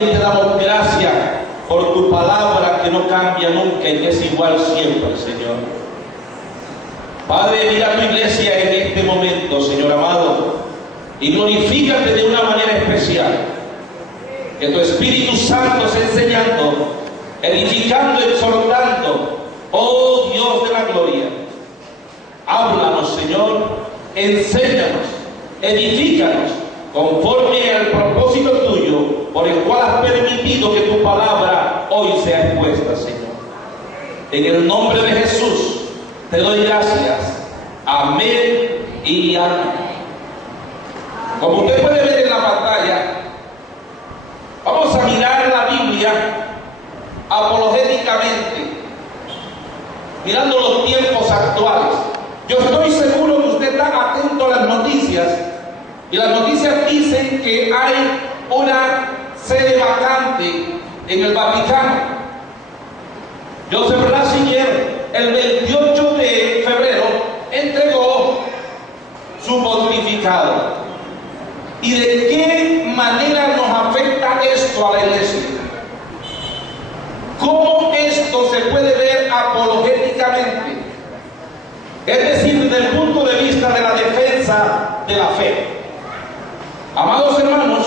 Te damos gracias por tu palabra que no cambia nunca y que es igual siempre, Señor. Padre, mira a tu iglesia en este momento, Señor amado, y glorifícate de una manera especial. Que tu Espíritu Santo sea enseñando, edificando, exhortando. Oh Dios de la gloria, háblanos, Señor, enséñanos, edifícanos, conforme al propósito tuyo, por el cual has permitido que tu palabra hoy sea expuesta, Señor. En el nombre de Jesús te doy gracias. Amén y amén. Como usted puede ver en la pantalla, vamos a mirar la Biblia apologéticamente, mirando los tiempos actuales. Yo estoy seguro que usted está atento a las noticias, y las noticias dicen que hay una sede vacante en el Vaticano. Joseph Ratzinger, el 28 de febrero, entregó su pontificado. ¿Y de qué manera nos afecta esto a la iglesia? ¿Cómo esto se puede ver apologéticamente? Es decir, desde el punto de vista de la defensa de la fe. Amados hermanos,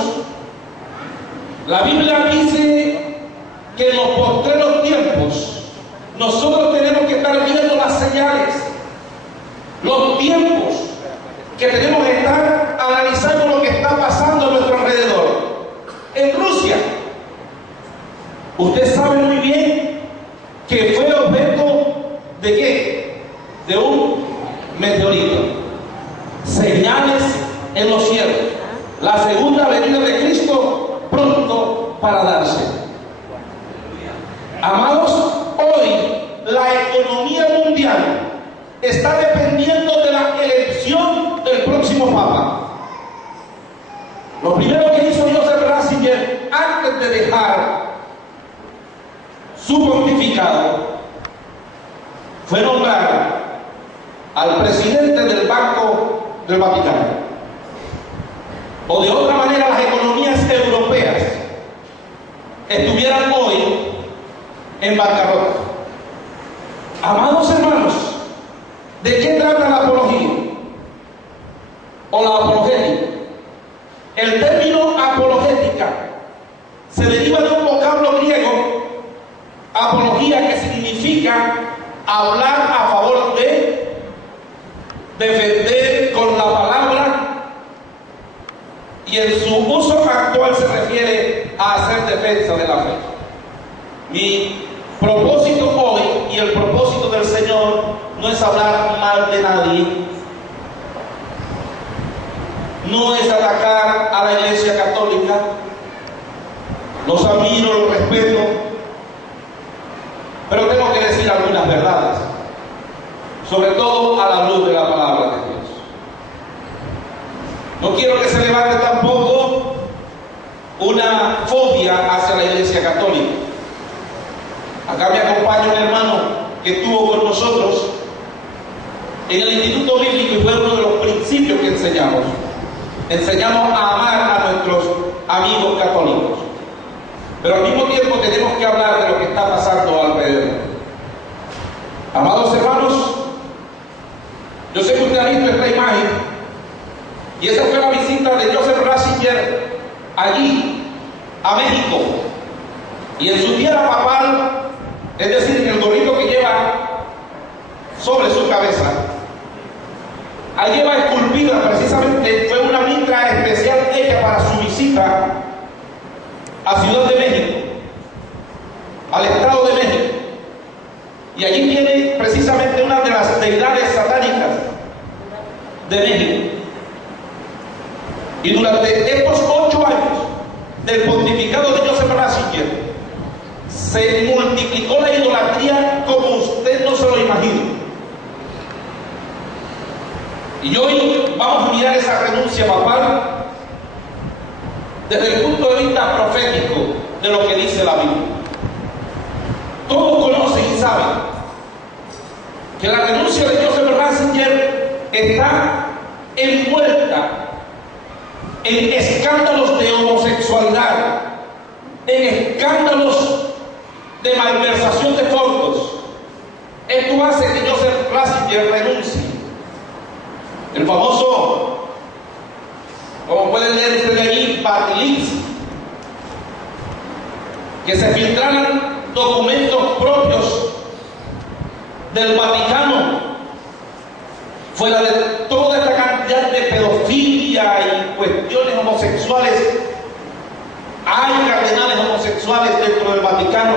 la Biblia dice que en los postreros tiempos nosotros tenemos que estar viendo las señales, los tiempos, que tenemos que estar analizando lo que está pasando a nuestro alrededor. En Rusia, usted sabe muy bien que fue objeto de ¿qué? De un meteorito. Señales en los cielos. La segunda venida de Cristo pronto para darse. Amados, hoy la economía mundial está dependiendo de la elección del próximo Papa. Lo primero que hizo Joseph Ratzinger antes de dejar su pontificado fue nombrar al presidente del Banco del Vaticano. O de otra manera, las economías europeas estuvieran hoy en bancarrota. Amados hermanos, ¿de qué trata la apología? O la apologética. El término apologética se deriva de un vocablo griego, apología, que significa hablar a favor de, defender con la palabra, y en su uso actual se refiere a hacer defensa de la fe. Mi propósito hoy y el propósito del Señor no es hablar mal de nadie, no es atacar a la Iglesia Católica. Los admiro, los respeto, pero tengo que decir algunas verdades, sobre todo a la luz de la palabra de Dios. No quiero que se levante tampoco una fobia hacia la Iglesia Católica. Acá me acompaña un hermano que estuvo con nosotros en el Instituto Bíblico y fue uno de los principios que enseñamos. Enseñamos a amar a nuestros amigos católicos, pero al mismo tiempo tenemos que hablar de lo que está pasando alrededor. Amados hermanos, yo sé que usted ha visto esta imagen, y esa fue la visita de Joseph Ratzinger allí, a México, y en su tierra papal, es decir, en el gorrito que lleva sobre su cabeza, ahí lleva esculpida, precisamente fue una mitra especial hecha para su visita a Ciudad de México, al Estado de México, y allí tiene precisamente una de las deidades satánicas de México. Y durante estos 8 años del pontificado de Joseph Ratzinger se multiplicó la idolatría como usted no se lo imagina. Y hoy vamos a mirar esa renuncia papal desde el punto de vista profético de lo que dice la Biblia. Todos conocen y saben que la renuncia de Joseph Ratzinger está envuelta en escándalos de homosexualidad en escándalos de malversación de fondos. Esto hace que Joseph Ratzinger renuncie. El famoso, como pueden leer ustedes allí, Batilix, que se filtraran documentos propios del Vaticano, fuera de toda esta cantidad de pedofilia y cuestiones homosexuales. Hay cardenales homosexuales dentro del Vaticano.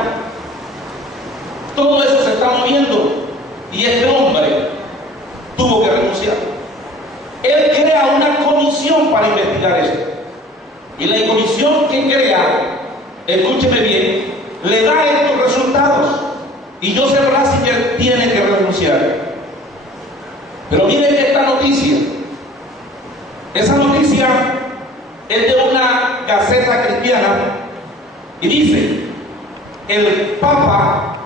Todo eso se está moviendo y este hombre tuvo que renunciar. Él crea una comisión para investigar eso. Y la comisión que crea, escúcheme bien, le da estos resultados. Y Joseph Ratzinger tiene que renunciar. Pero miren esta noticia. Esa noticia es de una gaceta cristiana y dice: el Papa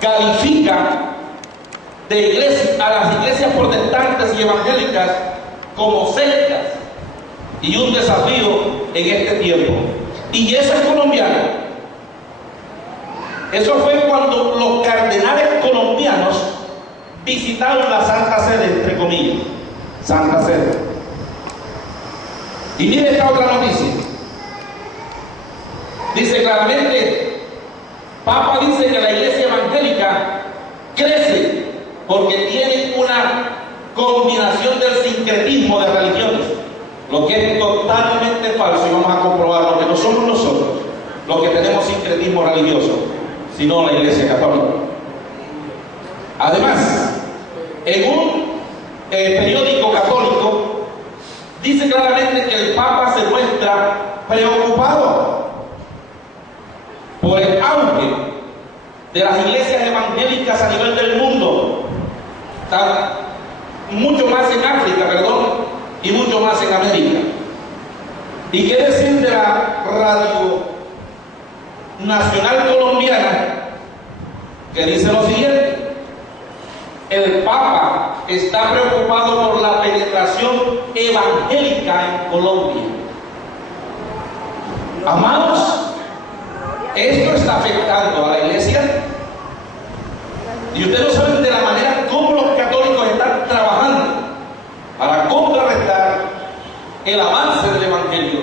califica a las iglesias protestantes y evangélicas como sectas y un desafío en este tiempo. Y eso es colombiano. Eso fue cuando los cardenales colombianos visitaron la Santa Sede, entre comillas, Santa Sede. Y mire esta otra noticia. Dice claramente, Papa dice que la iglesia evangélica crece porque tiene una combinación del sincretismo de religiones, lo que es totalmente falso, y vamos a comprobarlo, que no somos nosotros los que tenemos sincretismo religioso, sino la iglesia católica. Además, en un periódico católico dice claramente que el Papa se muestra preocupado por el auge de las iglesias evangélicas a nivel del mundo, mucho más en África, y mucho más en América. ¿Y qué decir de la Radio Nacional Colombiana, que dice lo siguiente? El Papa está preocupado por la penetración evangélica en Colombia. Amados, esto está afectando a la iglesia. Y ustedes no saben de la manera como los católicos están trabajando para contrarrestar el avance del evangelio.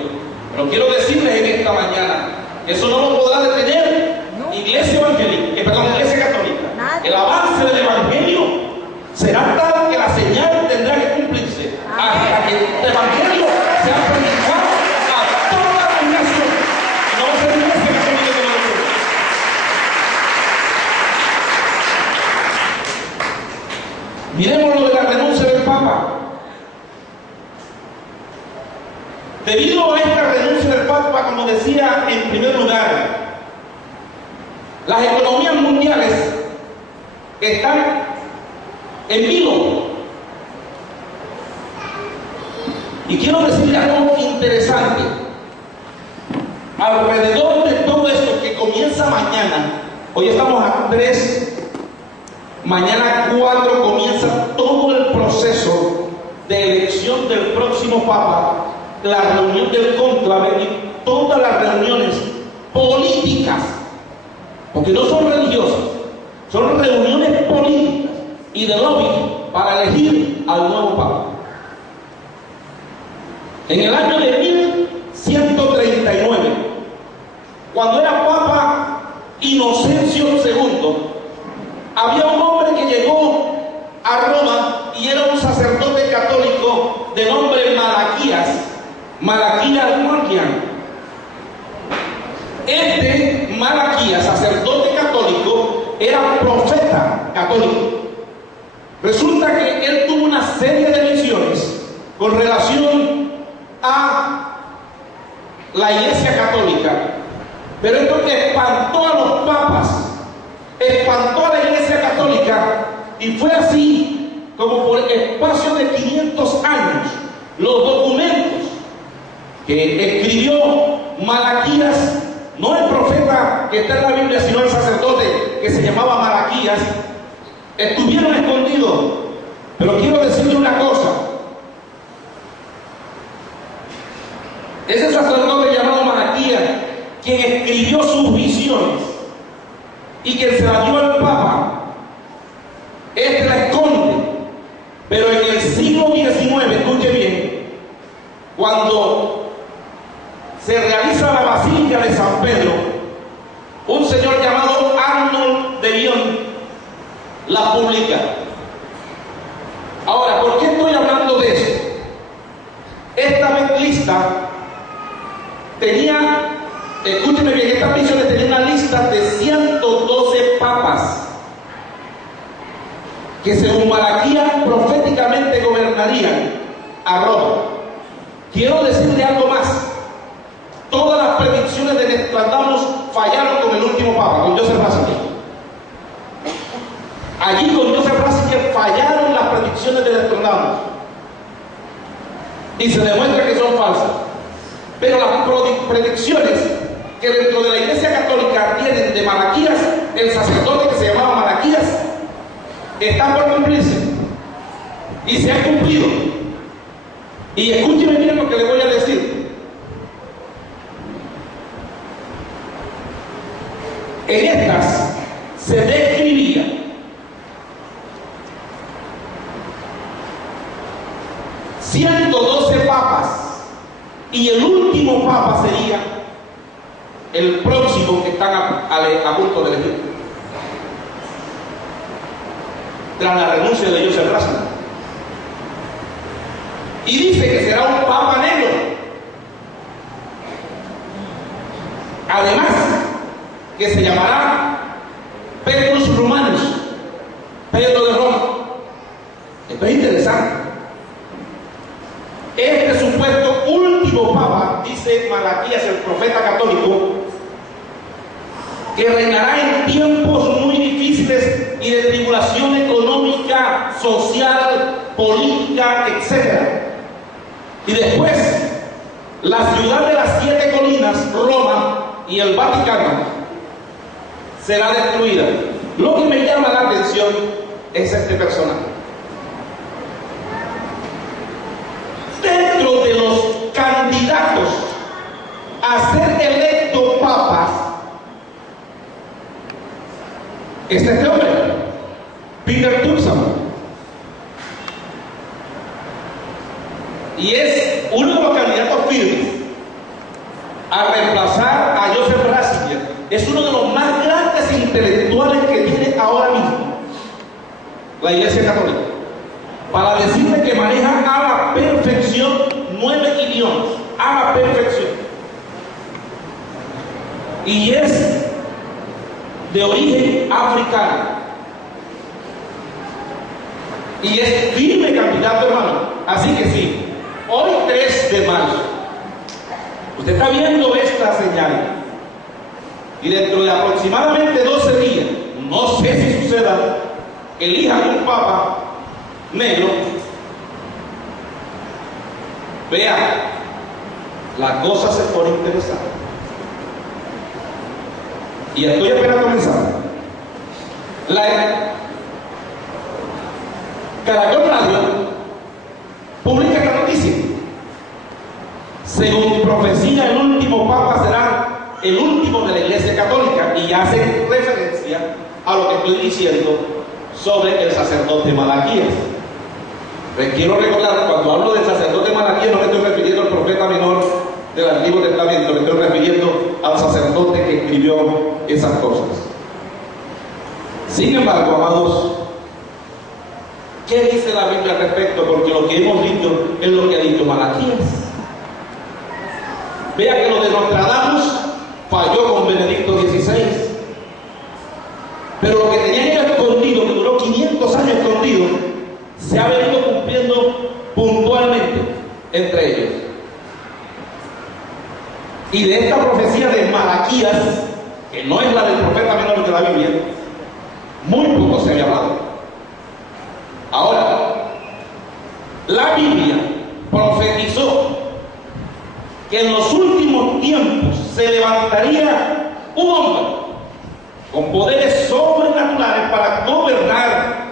Pero quiero decirles en esta mañana que eso no lo podrá detener iglesia evangélica, iglesia católica. El avance del evangelio será tal que la señal tendrá que cumplirse hasta que el evangelio sea predicado a toda la nación. No va a ser iglesia católica que lo detenga. Miremos lo de la renuncia del Papa. Debido a esta renuncia del Papa, como decía en primer lugar, las economías mundiales están en vilo. Y quiero decirle algo interesante. Alrededor de todo esto que comienza mañana, hoy estamos a 3, mañana 4 comienza todo el proceso de elección del próximo Papa, la reunión del cónclave y todas las reuniones políticas, porque no son religiosas, son reuniones políticas y de lobby para elegir al nuevo Papa. En el año de 1139, cuando era Papa Inocencio II, había un hombre que llegó a Roma y era un sacerdote católico de nombre Malaquías Marquian. Este Malaquías, sacerdote católico, era profeta católico. Resulta que él tuvo una serie de misiones con relación a la iglesia católica, pero esto espantó a los papas, espantó a la iglesia católica, y fue así como por espacio de 500 años los documentos que escribió Malaquías, no el profeta que está en la Biblia, sino el sacerdote que se llamaba Malaquías, estuvieron escondidos. Pero quiero decirle una cosa: ese sacerdote llamado Malaquías quien escribió sus visiones y quien se la dio al Papa, este la esconde, pero en el siglo XIX, escuche bien, cuando se realiza la Basílica de San Pedro, un señor llamado Arnold de Lyon la publica. Ahora, ¿por qué estoy hablando de eso? Esta lista tenía, escúcheme bien, estas visiones tenían una lista de 112 papas que según Malaquías proféticamente gobernarían a Roma. Quiero decirle algo más. Todas las predicciones de Nostradamus fallaron con el último papa, con Joseph Ratzinger. Allí con Joseph Ratzinger fallaron las predicciones de Nostradamus y se demuestra que son falsas. Pero las predicciones que dentro de la Iglesia Católica tienen de Malaquías, el sacerdote que se llamaba Malaquías, están por cumplirse y se han cumplido. Y escúcheme bien lo que le voy a decir. En estas se describía $112 papas, y el último papa sería el próximo que están a punto de elegir, tras la renuncia de Joseph Ratzinger. Y dice que será un papa negro. Además, que se llamará Petrus Romanus, Pedro de Roma. Esto es interesante. Este supuesto último papa, dice Malaquías, el profeta católico, que reinará en tiempos muy difíciles y de tribulación económica, social, política, etc. Y después, la ciudad de las 7 colinas, Roma y el Vaticano, será destruida. Lo que me llama la atención es este personaje. Dentro de los candidatos a ser electos papas está este hombre, Peter Turkson, y es uno de los candidatos firmes a reemplazar a Joseph Ratzinger. Es uno de los más grandes intelectuales que tiene ahora mismo la Iglesia Católica, para decirle que maneja a la perfección 9 idiomas, a la perfección, y es de origen africano, y es firme candidato, hermano. Así que sí, hoy 3 de marzo usted está viendo esta señal, y dentro de aproximadamente 12 días, no sé si suceda, elijan un papa negro. Vea, la cosa se pone interesante. Y estoy apenas comenzando. Caracol Radio publica esta noticia. Según profecía, el último papa será el último de la Iglesia Católica, y hace referencia a lo que estoy diciendo sobre el sacerdote Malaquías. Les quiero recordar, cuando hablo del sacerdote Malaquías, no me estoy refiriendo al profeta menor del Antiguo Testamento, me estoy refiriendo al sacerdote que escribió esas cosas. Sin embargo, amados, ¿qué dice la Biblia al respecto? Porque lo que hemos dicho es lo que ha dicho Malaquías. Vea que lo de Nostradamus falló con Benedicto XVI, pero lo que tenían ellos escondido, que duró 500 años escondido, se ha venido cumpliendo puntualmente entre ellos. Y de esta profecía de Malaquías, que no es la del profeta menor de la Biblia, muy poco se había hablado. Ahora, la Biblia profetizó que en los últimos tiempos se levantaría un hombre con poderes sobrenaturales para gobernar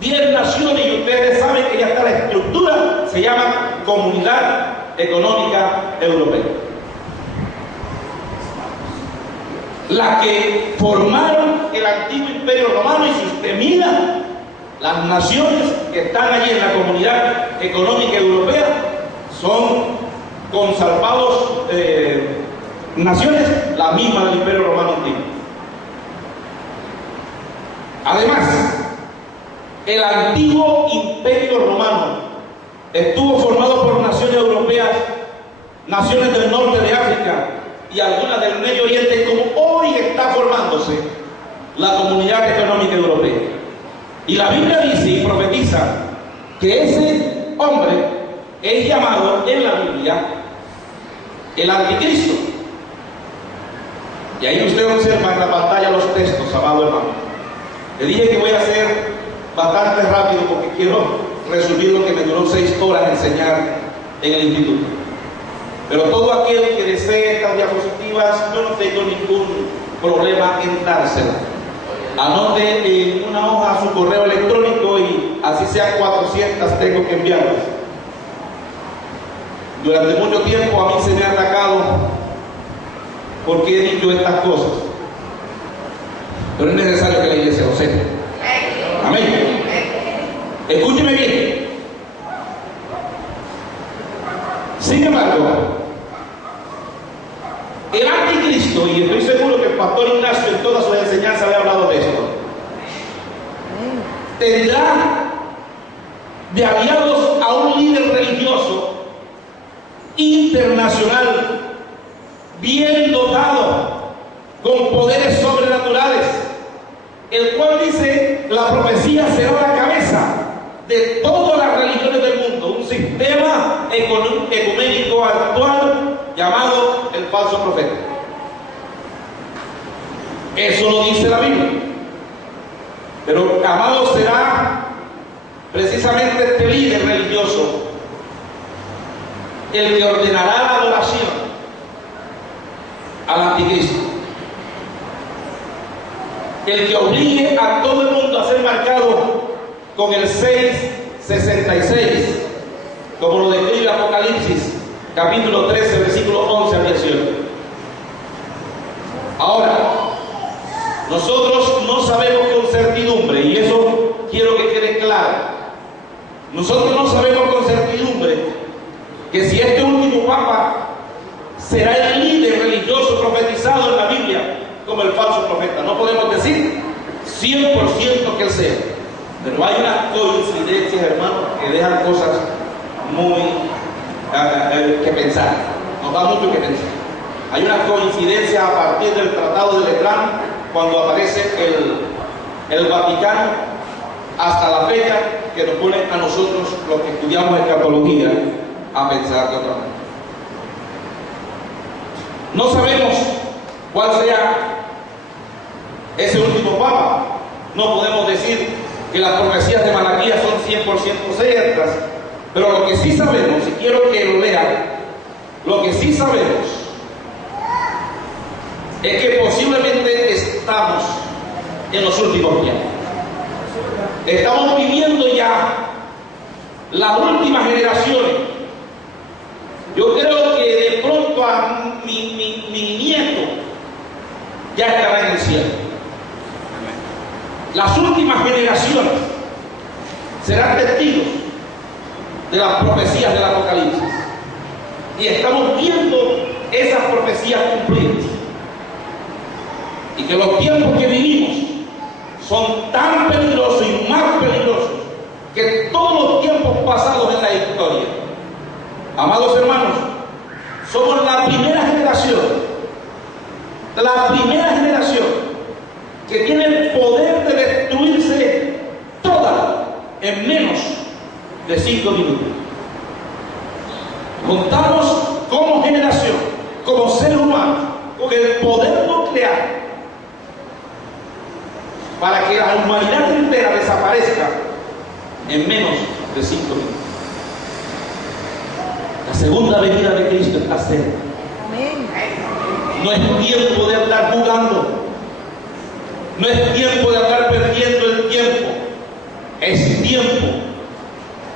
10 naciones, y ustedes saben que ya está la estructura, se llama Comunidad Económica Europea. las que formaron el antiguo imperio romano, y si usted mira las naciones que están allí en la Comunidad Económica Europea, son con zarpados naciones las mismas del imperio romano antiguo. Además, el antiguo imperio romano estuvo formado por naciones europeas, naciones del norte de África y algunas del Medio Oriente, como hoy está formándose la Comunidad Económica Europea. Y la Biblia dice y profetiza que ese hombre es llamado en la Biblia el anticristo. Y ahí usted observa en la pantalla los textos, amado hermano. Le dije que voy a hacer bastante rápido porque quiero resumir lo que me duró 6 horas enseñar en el instituto. Pero todo aquel que desee estas diapositivas, yo no tengo ningún problema en dárselas. Anote en una hoja su correo electrónico y así sean 400 tengo que enviarlas. Durante mucho tiempo a mí se me ha atacado porque he dicho estas cosas, pero es necesario que la iglesia lo sepa. Amén. Escúcheme bien. Sin embargo, el anticristo, y estoy seguro que el pastor Ignacio en todas sus enseñanzas había hablado de esto, tendrá de aliados a un líder religioso internacional bien dotado con poderes sobrenaturales, el cual dice la profecía será la cabeza de todas las religiones del mundo, un sistema ecuménico actual llamado el falso profeta. Eso lo dice la Biblia. Pero amado, será precisamente este líder religioso el que ordenará la adoración al anticristo, el que obligue a todo el mundo a ser marcado con el 666, como lo describe Apocalipsis capítulo 13 versículo 11 al 18. Ahora, nosotros no sabemos con certidumbre, y eso quiero que quede claro, nosotros no sabemos con certidumbre que si este último papa será el líder religioso profetizado en la Biblia como el falso profeta. No podemos decir 100% que él sea, pero hay unas coincidencias, hermanos, que dejan cosas muy que pensar, nos da mucho que pensar. Hay unas coincidencias a partir del Tratado de Letrán, cuando aparece el Vaticano, hasta la fecha, que nos pone a nosotros, los que estudiamos escatología, a pensar de otra manera. No sabemos cuál sea ese último papa. No podemos decir que las profecías de Malaquías son 100% ciertas, pero lo que sí sabemos, y quiero que lo lean, lo que sí sabemos es que posiblemente estamos en los últimos tiempos. Estamos viviendo ya las últimas generaciones. Yo creo que de pronto a mi nieto ya estará en el cielo. Las últimas generaciones serán testigos de las profecías del Apocalipsis. Y estamos viendo esas profecías cumplidas. Y que los tiempos que vivimos son tan peligrosos y más peligrosos que todos los tiempos pasados en la historia. Amados hermanos, somos la primera generación que tiene el poder de destruirse toda en menos de 5 minutos. Contamos como generación, como ser humano, con el poder nuclear para que la humanidad entera desaparezca en menos de 5 minutos. La segunda venida de Cristo está cerca. No es tiempo de andar jugando, no es tiempo de andar perdiendo el tiempo, es tiempo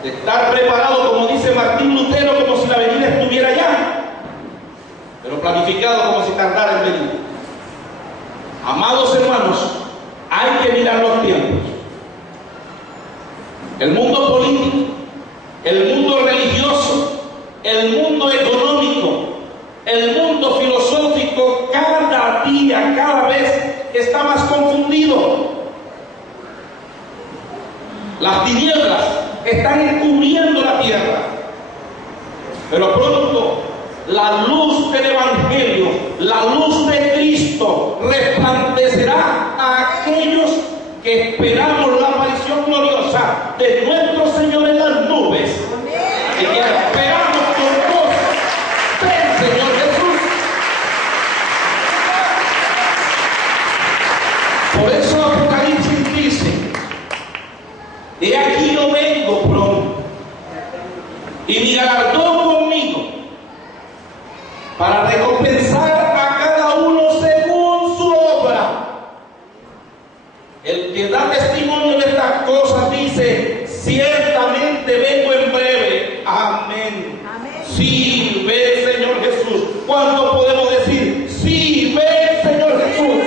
de estar preparado, como dice Martín Lutero, como si la venida estuviera ya, pero planificado como si tardara en venir. hermanos, hay que mirar los tiempos. El mundo político, el mundo religioso, el mundo económico, el mundo filosófico, cada día, cada vez está más confundido. Las tinieblas están encubriendo la tierra, pero pronto la luz del Evangelio, la luz de Cristo resplandecerá a aquellos que esperamos la aparición gloriosa de nuestro Señor en las nubes y que esperamos con gozo del Señor Jesús. Por eso Apocalipsis dice: he aquí yo vengo pronto, y mi galardón conmigo, para recompensar a cada uno según su obra. El que da testimonio de estas cosas dice: ciertamente vengo en breve. Amén. Amén. Sí, ven, Señor Jesús. ¿Cuánto podemos decir? Sí, ven, Señor Jesús.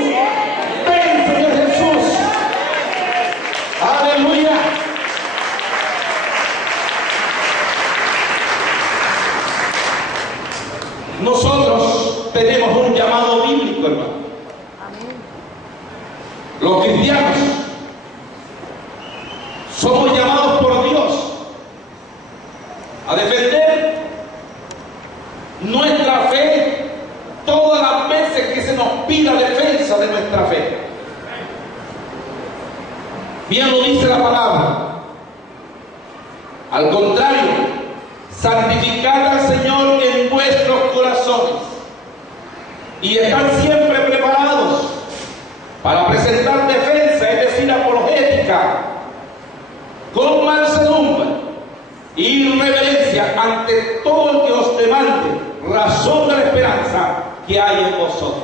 Ven, Señor Jesús. Aleluya. Nosotros tenemos un llamado bíblico, hermano. Los cristianos somos llamados por Dios a defender nuestra fe todas las veces que se nos pida defensa de nuestra fe. Bien lo dice la palabra. Al contrario, santificad al Señor en vuestros corazones y están siempre preparados para presentar defensa, es decir, apologética, con mansedumbre y reverencia ante todo el que os demande razón de la esperanza que hay en vosotros.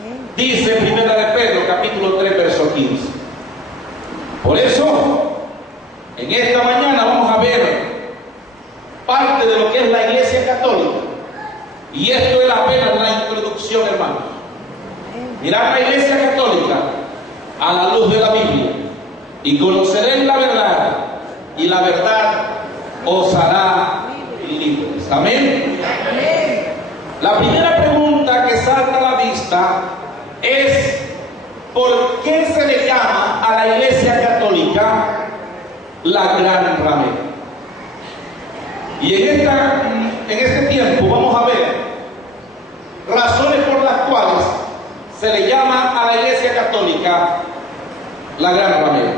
Amén. Dice Primera de Pedro, capítulo 3, verso 15. Por eso, en esta mañana vamos a ver parte de lo que es la Iglesia Católica. Y esto es apenas la introducción, hermanos. Mirad la Iglesia Católica a la luz de la Biblia y conoceréis la verdad, y la verdad os hará libres. Amén. Amén. La primera pregunta que salta a la vista es: ¿por qué se le llama a la Iglesia Católica la gran ramera? Y en este tiempo vamos a ver razones por las cuales se le llama a la Iglesia Católica la gran ramera.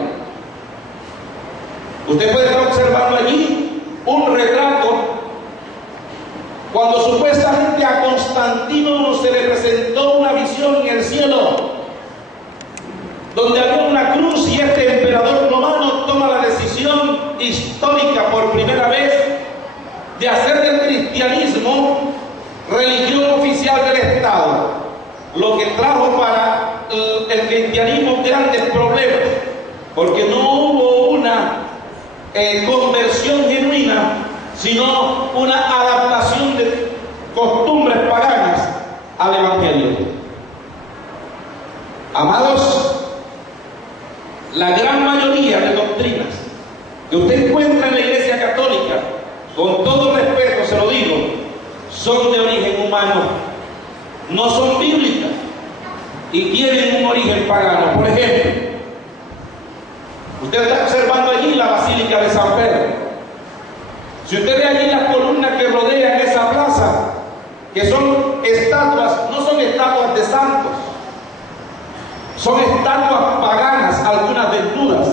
Usted puede estar observando allí un retrato cuando supuestamente a Constantino se le presentó una visión en el cielo donde había una cruz, y este emperador romano toma la decisión histórica por primera vez de hacer del cristianismo religión oficial del Estado, lo que trajo para el cristianismo grandes problemas, porque no hubo una conversión genuina, sino una adaptación de costumbres paganas al Evangelio. Amados, la gran mayoría de doctrinas que usted encuentra en la Iglesia Católica, con todo respeto se lo digo, son de origen humano, no son bíblicas y tienen un origen pagano. Por ejemplo, usted está observando allí la Basílica de San Pedro. Si usted ve allí las columnas que rodean esa plaza, que son estatuas, no son estatuas de santos, son estatuas paganas, algunas desnudas,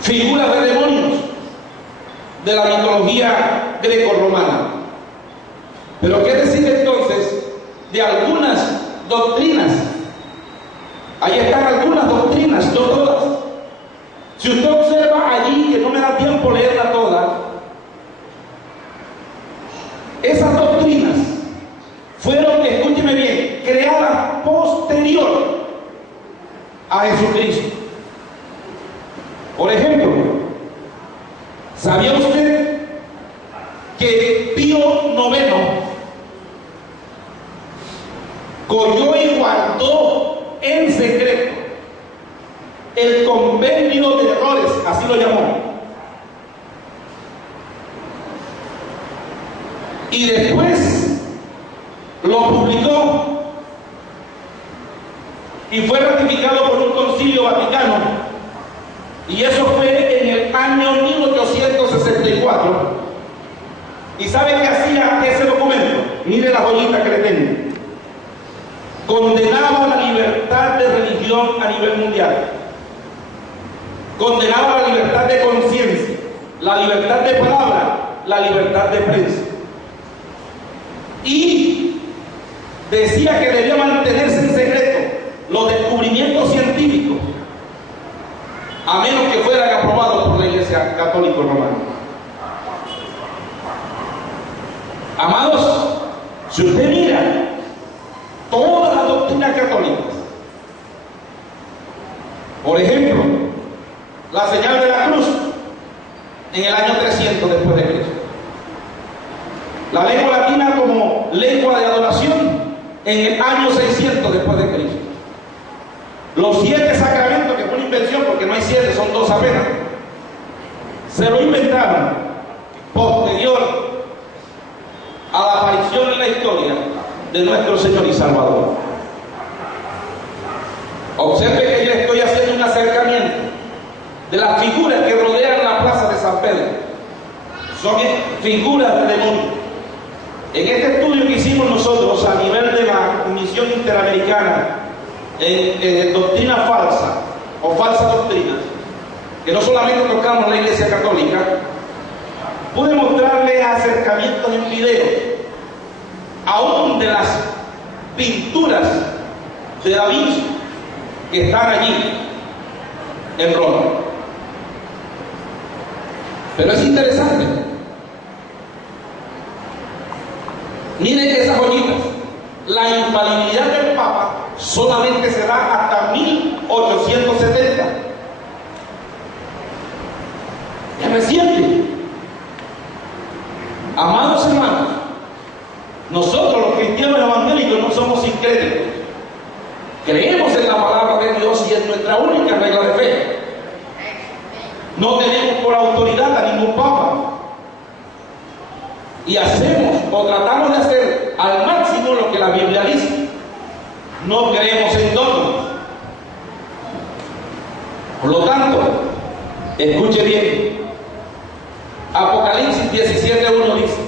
figuras de demonios de la mitología greco-romana. Pero ¿qué decir entonces de algunas doctrinas? Ahí están algunas doctrinas, no todas. Si usted observa allí, que no me da tiempo leerla toda, esas doctrinas fueron, escúcheme bien, creadas posterior a Jesucristo. Por ejemplo, ¿sabía usted que Pío IX colló y guardó en secreto el compendio de errores, así lo llamó. Y después lo publicó y fue ratificado por un concilio vaticano, y eso fue en el año 1864. ¿Y sabe qué hacía ese documento? Mire la joyita que le tengo. Condenaba la libertad de religión a nivel mundial, condenaba la libertad de conciencia, la libertad de palabra, la libertad de prensa, y decía que debía mantenerse en secreto los descubrimientos científicos, a menos que fueran aprobados por la Iglesia Católica Romana. Amados, si usted mira todas las doctrinas católicas, por ejemplo, la señal de la cruz en el año 300 después de Cristo, la lengua latina como lengua de adoración en el año 600 después de Cristo, los 7 sacramentos, que fue una invención porque no hay 7, son 2 apenas, se lo inventaron posterior a la aparición en la historia de nuestro Señor y Salvador. Observe que yo estoy haciendo un acercamiento de las figuras que rodean la plaza de San Pedro. Son figuras de demonios. En este estudio que hicimos nosotros a nivel de la Misión Interamericana en doctrina falsa o falsas doctrinas, que no solamente tocamos la Iglesia Católica, pude mostrarle acercamientos en video, aún de las pinturas de Da Vinci que están allí en Roma. Pero es interesante. Miren esas joyitas. La infalibilidad del Papa solamente se da hasta 1870. Es reciente. Amados hermanos, nosotros los cristianos evangélicos no somos incrédulos. Creemos en la palabra de Dios y en nuestra única regla de fe. No tenemos por autoridad a ningún papa. Y hacemos o tratamos de hacer al máximo lo que la Biblia dice. No creemos en dogmas. Por lo tanto, escuche bien. Apocalipsis 17:1 dice: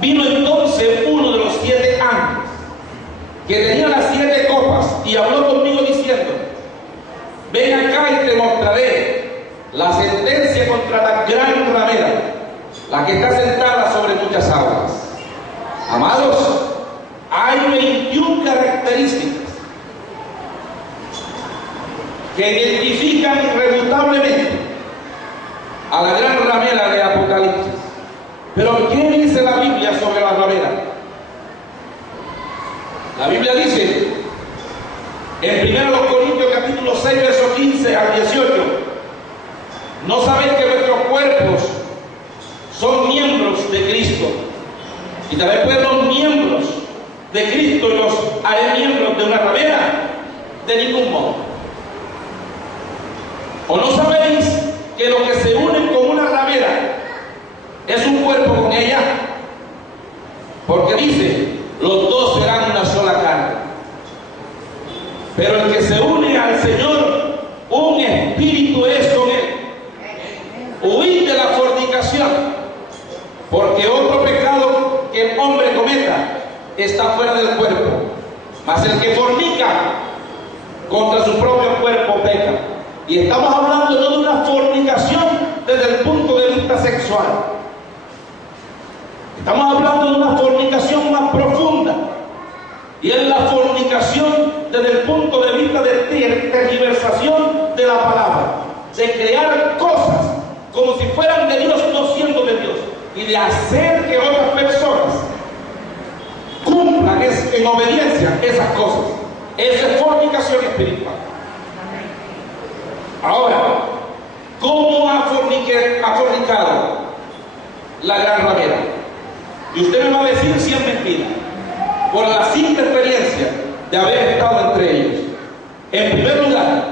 vino entonces uno de los 7 ángeles que tenía las 7 copas y habló conmigo diciendo: ven acá y te mostraré la sentencia contra la gran ramera, la que está sentada sobre muchas aguas. Amados, hay 21 características que identifican irrefutablemente a la gran ramera de Apocalipsis. Pero ¿qué dice la Biblia sobre la ramera? La Biblia dice en 1 Corintios capítulo 6 versos 15 al 18: ¿no sabéis que vuestros cuerpos son miembros de Cristo? Y tal vez pues los miembros de Cristo los haré miembros de una ramera. De ningún modo. ¿O no sabéis que lo que se une con una ramera es un cuerpo con ella? Porque dice: los dos serán una sola carne. Pero el que se une al Señor, un espíritu es con él. Huid de la fornicación, porque otro pecado que el hombre cometa está fuera del cuerpo, mas el que fornica contra su propio cuerpo peca. Y estamos hablando no de una fornicación desde el punto de vista sexual. Estamos hablando de una fornicación más profunda, y es la fornicación desde el punto de vista de tergiversación de la palabra, de crear cosas como si fueran de Dios no siendo de Dios, y de hacer que otras personas cumplan en obediencia esas cosas. Esa es fornicación espiritual. Ahora, ¿cómo ha fornicado la gran ramera? Y usted me va a decir si es mentira. por la simple experiencia de haber estado entre ellos. En primer lugar,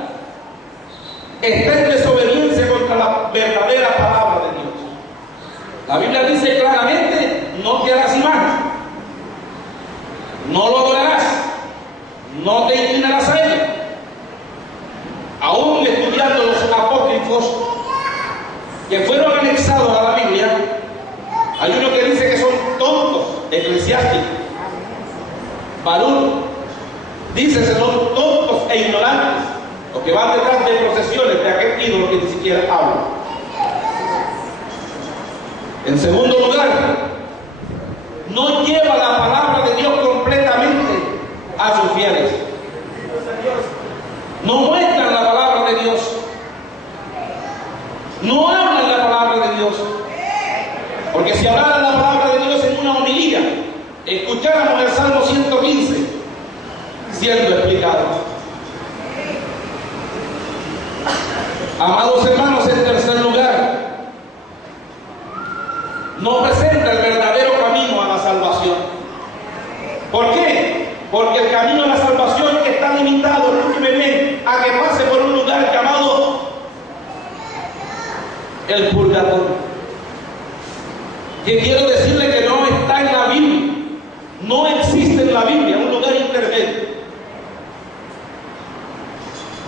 está en desobediencia contra la verdadera palabra de Dios. La Biblia dice claramente: no te harás imagen, no lo adorarás, no te inclinarás a él. Aún estudiando los apócrifos que fueron anexados a la Biblia, hay uno que dice que son tontos, Eclesiásticos. Baruch dice que son tontos e ignorantes los que van detrás de procesiones de aquel ídolo que ni siquiera habla. En segundo lugar, no lleva la palabra de Dios completamente a sus fieles. No muestran la palabra de Dios, no hablan la palabra de Dios, porque si hablaran la palabra de Dios en una homilía, escucháramos el Salmo 115 siendo explicado. Amados hermanos, en tercer lugar, no presenta el verdadero camino a la salvación. ¿Por qué? Porque el camino a la salvación está limitado, escúcheme bien, a que pase por un lugar llamado el purgatorio. Que quiero decirle que no está en la Biblia, no existe en la Biblia un lugar intermedio.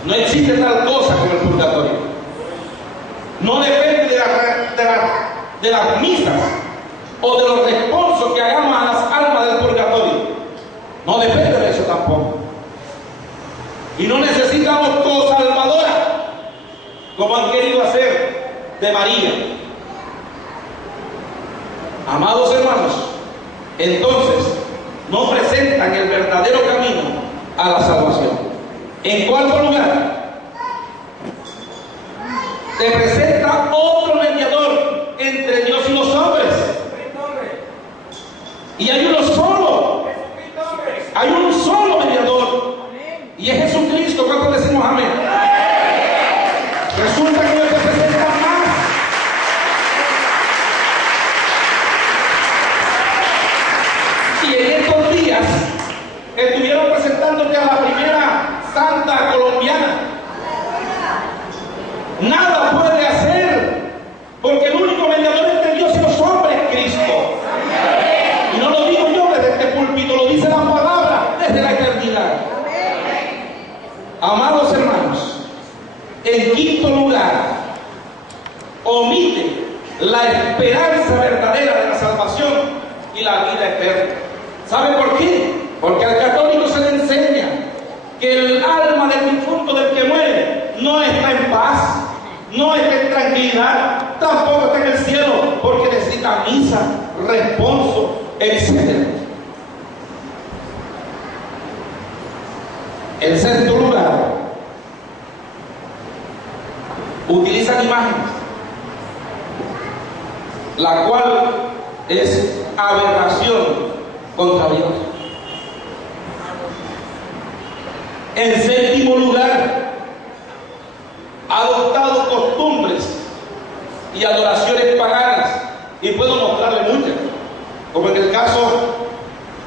No existe tal cosa como el purgatorio. No depende de las misas o de los responsos que hagamos a las almas del purgatorio. No depende de eso tampoco. Y no necesitamos co-salvadora, como han querido hacer de María. Amados hermanos, entonces no presentan el verdadero camino a la salvación. En cuarto lugar, se presenta otro mediador entre Dios y los hombres. Y hay uno solo. Hay un solo mediador. Y es Jesucristo. ¿Cuántos decimos amén? Resulta que no se presenta más. Y en estos días estuvieron presentándote a la primera santa colombiana. Nada puede hacer, porque el único mediador entre Dios y los hombres es Cristo. Y no lo digo yo desde este púlpito, lo dice la palabra desde la eternidad. Amados hermanos, en quinto lugar, omite la esperanza verdadera de la salvación y la vida eterna. ¿Sabe por qué? Porque al católico se le enseña que el alma del difunto, del que muere, no está en paz, no está en tranquilidad, tampoco está en el cielo, porque necesita misa, responso, etc. En sexto lugar, utilizan imágenes, la cual es aberración contra Dios. En séptimo lugar, ha adoptado costumbres y adoraciones paganas, y puedo mostrarle muchas, como en el caso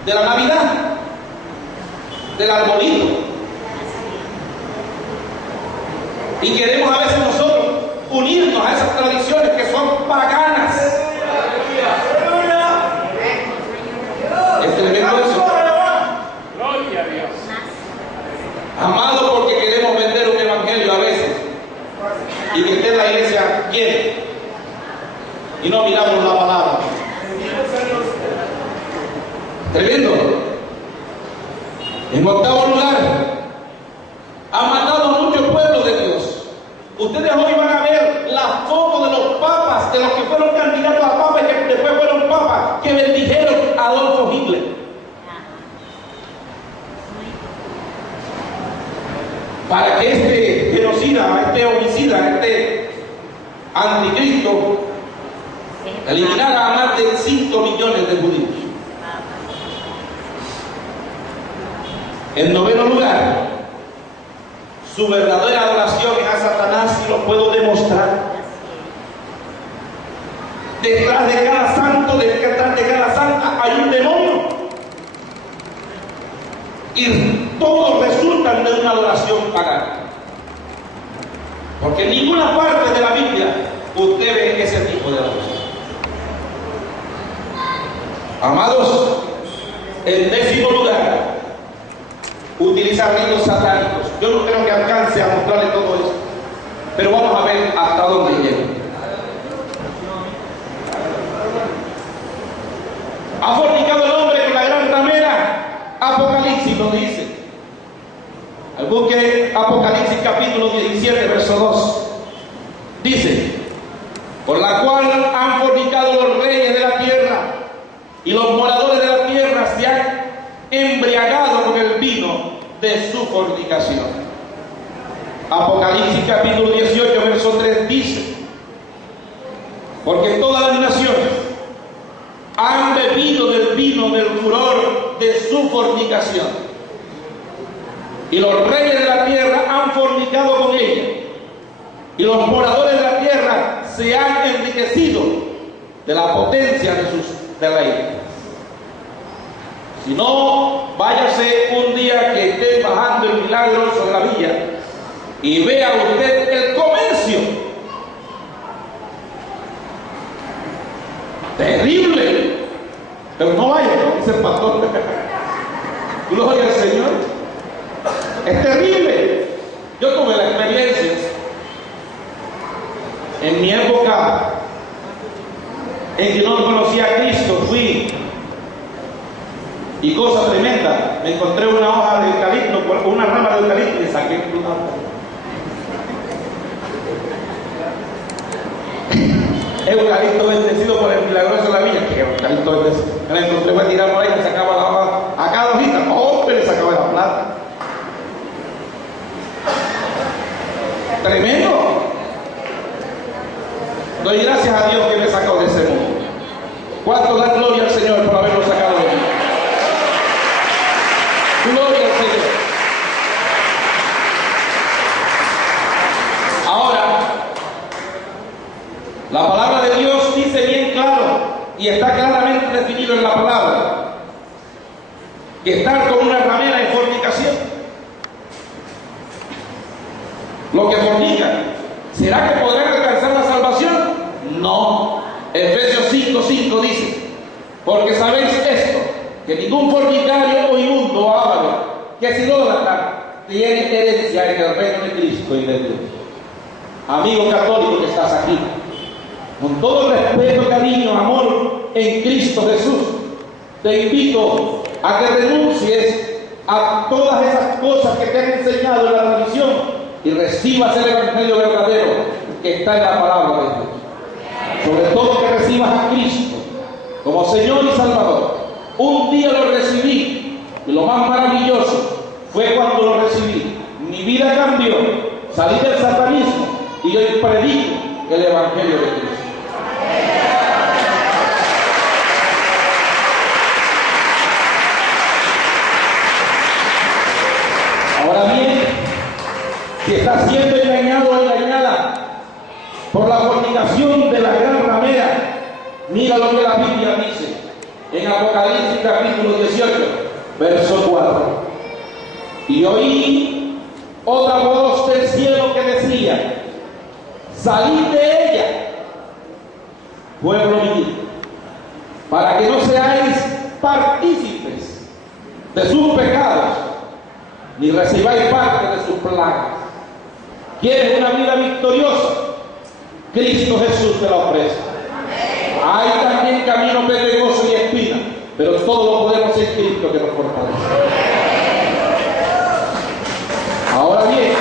de la Navidad, del arbolito. Y queremos a veces nosotros unirnos a esas tradiciones que son paganas. Es tremendo eso. Gloria a Dios. Amado, porque queremos vender un evangelio a veces y que esté en la iglesia llena y no miramos la palabra. Tremendo. En octavo lugar, ha matado a muchos pueblos de Dios. Ustedes hoy van a ver las fotos de los papas, de los que fueron candidatos a papas y que después fueron papas, que bendijeron a Adolfo Hitler. Para que este genocida, este homicida, este anticristo eliminara a más de 5 millones de judíos. En noveno lugar, su verdadera adoración es a Satanás, y lo puedo demostrar. Detrás de cada santo, detrás de cada santa hay un demonio. y todos resultan de una adoración pagana. Porque en ninguna parte de la Biblia usted ve ese tipo de adoración. Amados, en 10º lugar, utilizar ritos satánicos. Yo no creo que alcance a mostrarle todo esto, pero vamos a ver hasta dónde llega. ¿Ha fornicado el hombre con la gran ramera? Apocalipsis lo dice. Busque Apocalipsis capítulo 17, verso 2. Dice: por la cual han fornicado los reyes de la tierra, y los moradores de la tierra se han embriagado con el vino de su fornicación. Apocalipsis capítulo 18, verso 3 dice: porque todas las naciones han bebido del vino del furor de su fornicación, y los reyes de la tierra han fornicado con ella, y los moradores de la tierra se han enriquecido de la potencia de sus deleites. Si no, váyase un día que esté bajando el milagro sobre la villa y vea usted el comercio. Terrible. Pero no vaya, como dice el pastor. Gloria al Señor. Es terrible. Yo tuve la experiencia. En mi época en que no conocía a Cristo, fui, y cosa tremenda, me encontré una hoja de eucalipto, una rama de eucalipto, y le saqué una hoja. Eucalipto bendecido por el milagroso de la villa. Que eucalipto bendecido. Me la encontré, voy a tirar por ahí, me sacaba la hoja a cada hojita. ¡Oh! Le sacaba la plata. Tremendo. Doy gracias a Dios que me sacó de ese mundo. ¿Cuánto da gloria al Señor por haberlo sacado de mí? Gloria al Señor. Ahora, la palabra de Dios dice bien claro, y está claramente definido en la palabra, que estar con una ramera es fornicación. Lo que fornica, ¿será que podrán alcanzar la salvación? No. Efesios 5:5 dice: porque sabéis esto, que ningún fornicario o inmundo o avaro, que es idólatra, tiene herencia en el reino de Cristo y de Dios. Amigo católico que estás aquí, con todo respeto, cariño, amor en Cristo Jesús, te invito a que renuncies a todas esas cosas que te han enseñado en la religión y recibas el evangelio verdadero que está en la palabra de Dios. Sobre todo que recibas a Cristo como Señor y Salvador. Un día lo recibí, y lo más maravilloso fue cuando lo recibí. Mi vida cambió, salí del satanismo y hoy predico el evangelio de Cristo. Ahora bien, si estás siendo engañado o engañada por la fornicación de la gran ramera, mira lo que la Biblia dice en Apocalipsis capítulo 18, verso 4. Y oí otra voz del cielo que decía: salid de ella, pueblo mío, para que no seáis partícipes de sus pecados, ni recibáis parte de sus plagas. ¿Quieres una vida victoriosa? Cristo Jesús te la ofrece. Hay también camino pedregoso y espina, pero todo lo podemos en Cristo que nos fortalece. Ahora bien,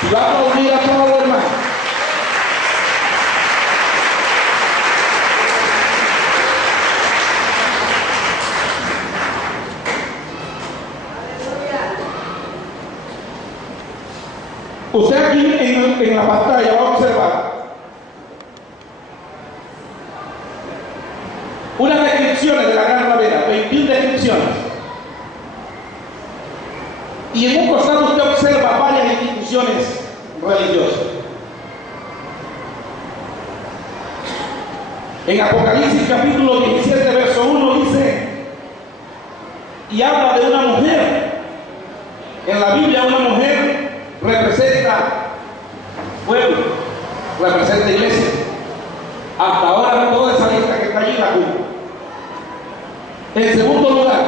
si vamos a unir a todos los hermanos, usted aquí en la pantalla va a observar unas descripciones de la gran ramera, 21 descripciones. Y en un costado usted observa varias instituciones religiosas. En Apocalipsis capítulo 17, verso 1 dice, y habla de una mujer representa iglesia. Hasta ahora toda esa lista que está allí la cumple. En segundo lugar,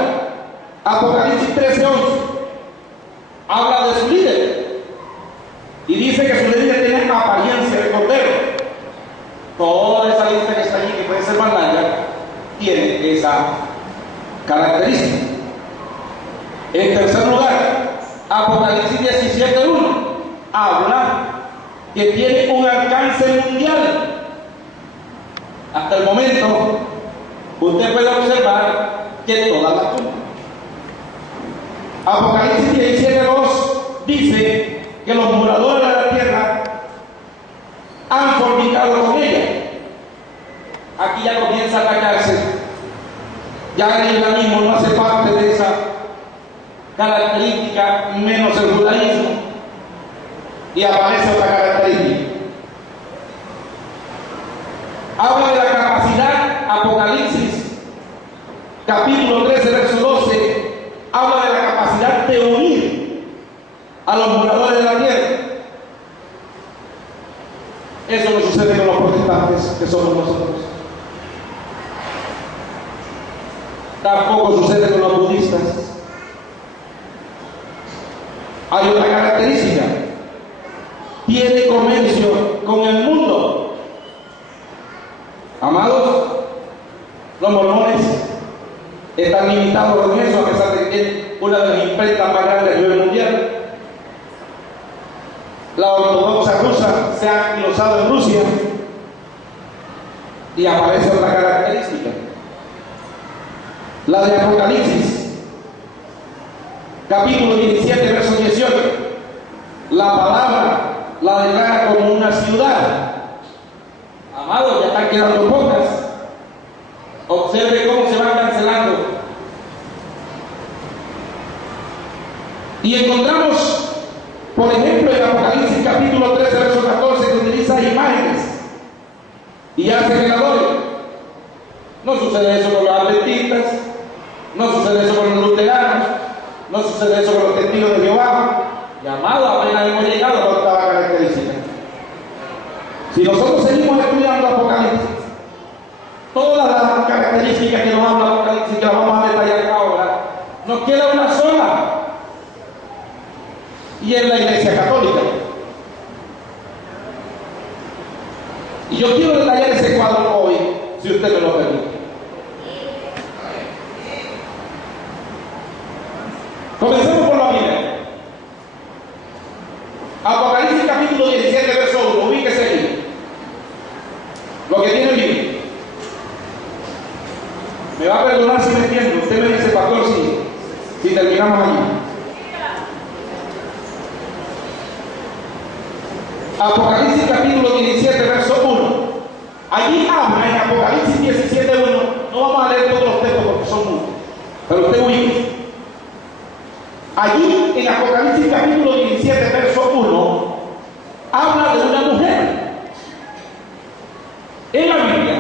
Apocalipsis 13:11 habla de su líder y dice que su líder tiene apariencia de cordero. Toda esa lista que está allí, que puede ser más larga, tiene esa característica. En tercer lugar, Apocalipsis 17:1 habla que tiene un alcance mundial. Hasta el momento, usted puede observar que todas las cumplen. Apocalipsis 17:2 dice que los moradores de la tierra han fornicado con ella. Aquí ya comienza a atacarse. Ya el islamismo no hace parte de esa característica, menos el judaísmo, y aparece otra característica. Habla de la capacidad, Apocalipsis capítulo 13 verso 12 habla de la capacidad de unir a los moradores de la tierra. Eso no sucede con los protestantes, que somos nosotros. Tampoco sucede con los budistas. Hay otra característica: tiene comercio con el mundo. Amados, los mormones están limitados en eso, a pesar de que es una de las imprentas más grandes a nivel mundial. La ortodoxa rusa se ha anquilosado en Rusia y aparece otra característica, la de Apocalipsis capítulo 17 verso 18. La palabra la declara como una ciudad. Amados, ya están quedando pocas. Observe cómo se van cancelando. Y encontramos, por ejemplo, en Apocalipsis capítulo 13 verso 14, que utiliza imágenes y hace regadores. No sucede eso con los adventistas, no sucede eso con los luteranos, no sucede eso con los testigos de Jehová. Llamado, apenas hemos llegado a la octava característica. Si nosotros seguimos estudiando Apocalipsis, todas las características que nos habla Apocalipsis, que las vamos a detallar ahora, nos queda una sola, y es la Iglesia Católica. Y yo quiero detallar ese cuadro hoy, si usted me lo permite. Comencemos por la Biblia. Apocalipsis capítulo 17 verso 1, ubíquese ahí. Lo que tiene el libro. Me va a perdonar si me entiendo. Usted me dice, pastor, si terminamos allí. Apocalipsis capítulo 17 verso 1. Allí habla en Apocalipsis 17 1. No vamos a leer todos los textos porque son muchos, pero usted ubique. Allí en Apocalipsis capítulo 17 verso 1 habla de una mujer. En la Biblia,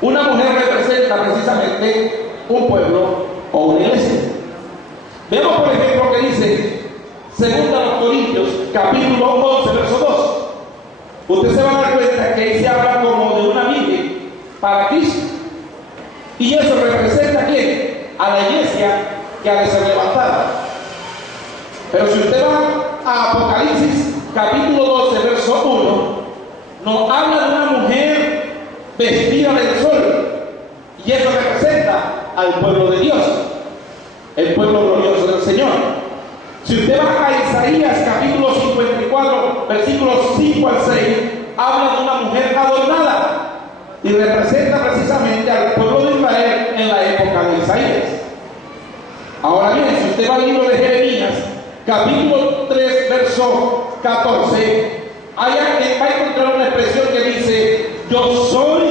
una mujer representa precisamente un pueblo o una iglesia. Vemos por ejemplo que dice 2 Corintios capítulo 11 verso 2. Usted se va a dar cuenta que ahí se habla como de una Biblia para Cristo, y eso representa ¿a quién? A la iglesia que ha de ser levantada. Pero si usted va a Apocalipsis capítulo 12 verso 1, nos habla de una mujer vestida del sol, y eso representa al pueblo de Dios, el pueblo glorioso del Señor. Si usted va a Isaías capítulo 54 versículos 5 al 6, habla de una mujer adornada y representa precisamente al pueblo de Israel en la época de Isaías. Ahora bien, si usted va al libro de Jeremías capítulo 3 verso 14, allá va a encontrar una expresión que dice: yo soy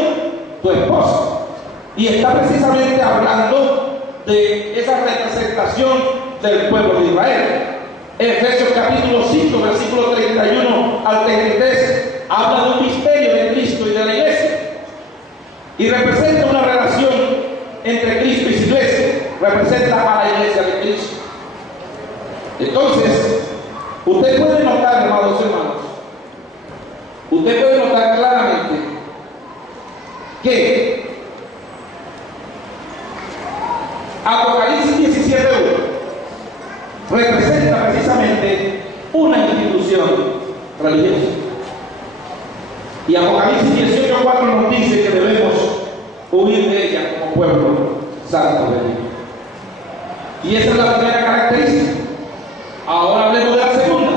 tu esposo, y está precisamente hablando de esa representación del pueblo de Israel. Efesios capítulo 5 versículo 31 al 33 habla de un misterio de Cristo y de la iglesia, y representa una relación entre Cristo y su iglesia, representa a la iglesia de Cristo. Entonces, usted puede notar, hermanos y hermanas, usted puede representa precisamente una institución religiosa. Y Apocalipsis 18:4 nos dice que debemos huir de ella como pueblo santo de Dios. Y esa es la primera característica. Ahora hablemos de la segunda.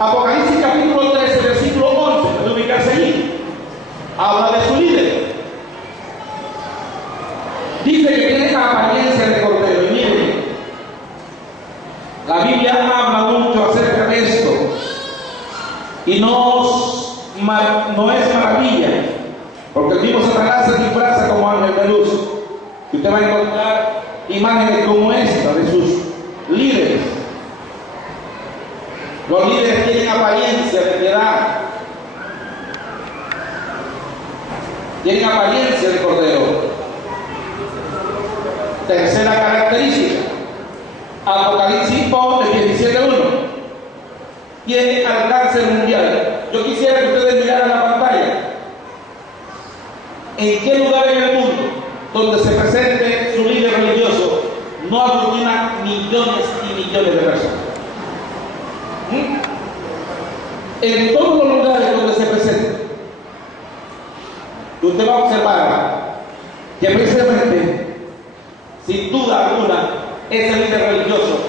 Apocalipsis capítulo 13, versículo 11, debe ubicarse allí. Habla de su líder. Dice que tiene la apariencia de cordero. Y miren, la Biblia habla mucho acerca de esto. Y no es maravilla, porque el mismo Satanás se disfraza como ángel de luz. Y usted va a encontrar imágenes como esta de sus líderes. Los líderes tienen apariencia de piedad, tienen apariencia de cordero. Tercera característica, Apocalipsis 17:1, tiene alcance mundial. Yo quisiera que ustedes miraran la pantalla. ¿En qué lugar en el mundo donde se presente su líder religioso no aglutina millones y millones de personas? En todos los lugares donde se presente, usted va a observar que precisamente, sin duda alguna, ese líder religioso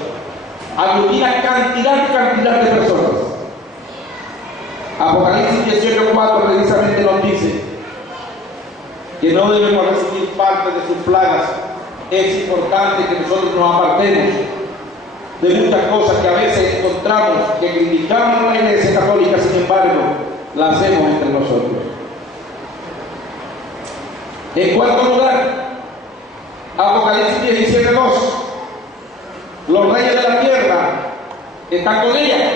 aglutina cantidad de personas. Apocalipsis 18:4 precisamente nos dice que no debemos recibir parte de sus plagas. Es importante que nosotros nos apartemos de muchas cosas que a veces encontramos, que criticamos a la Iglesia Católica, sin embargo, la hacemos entre nosotros. En cuarto lugar, Apocalipsis 17:2, los reyes de la tierra están con ella.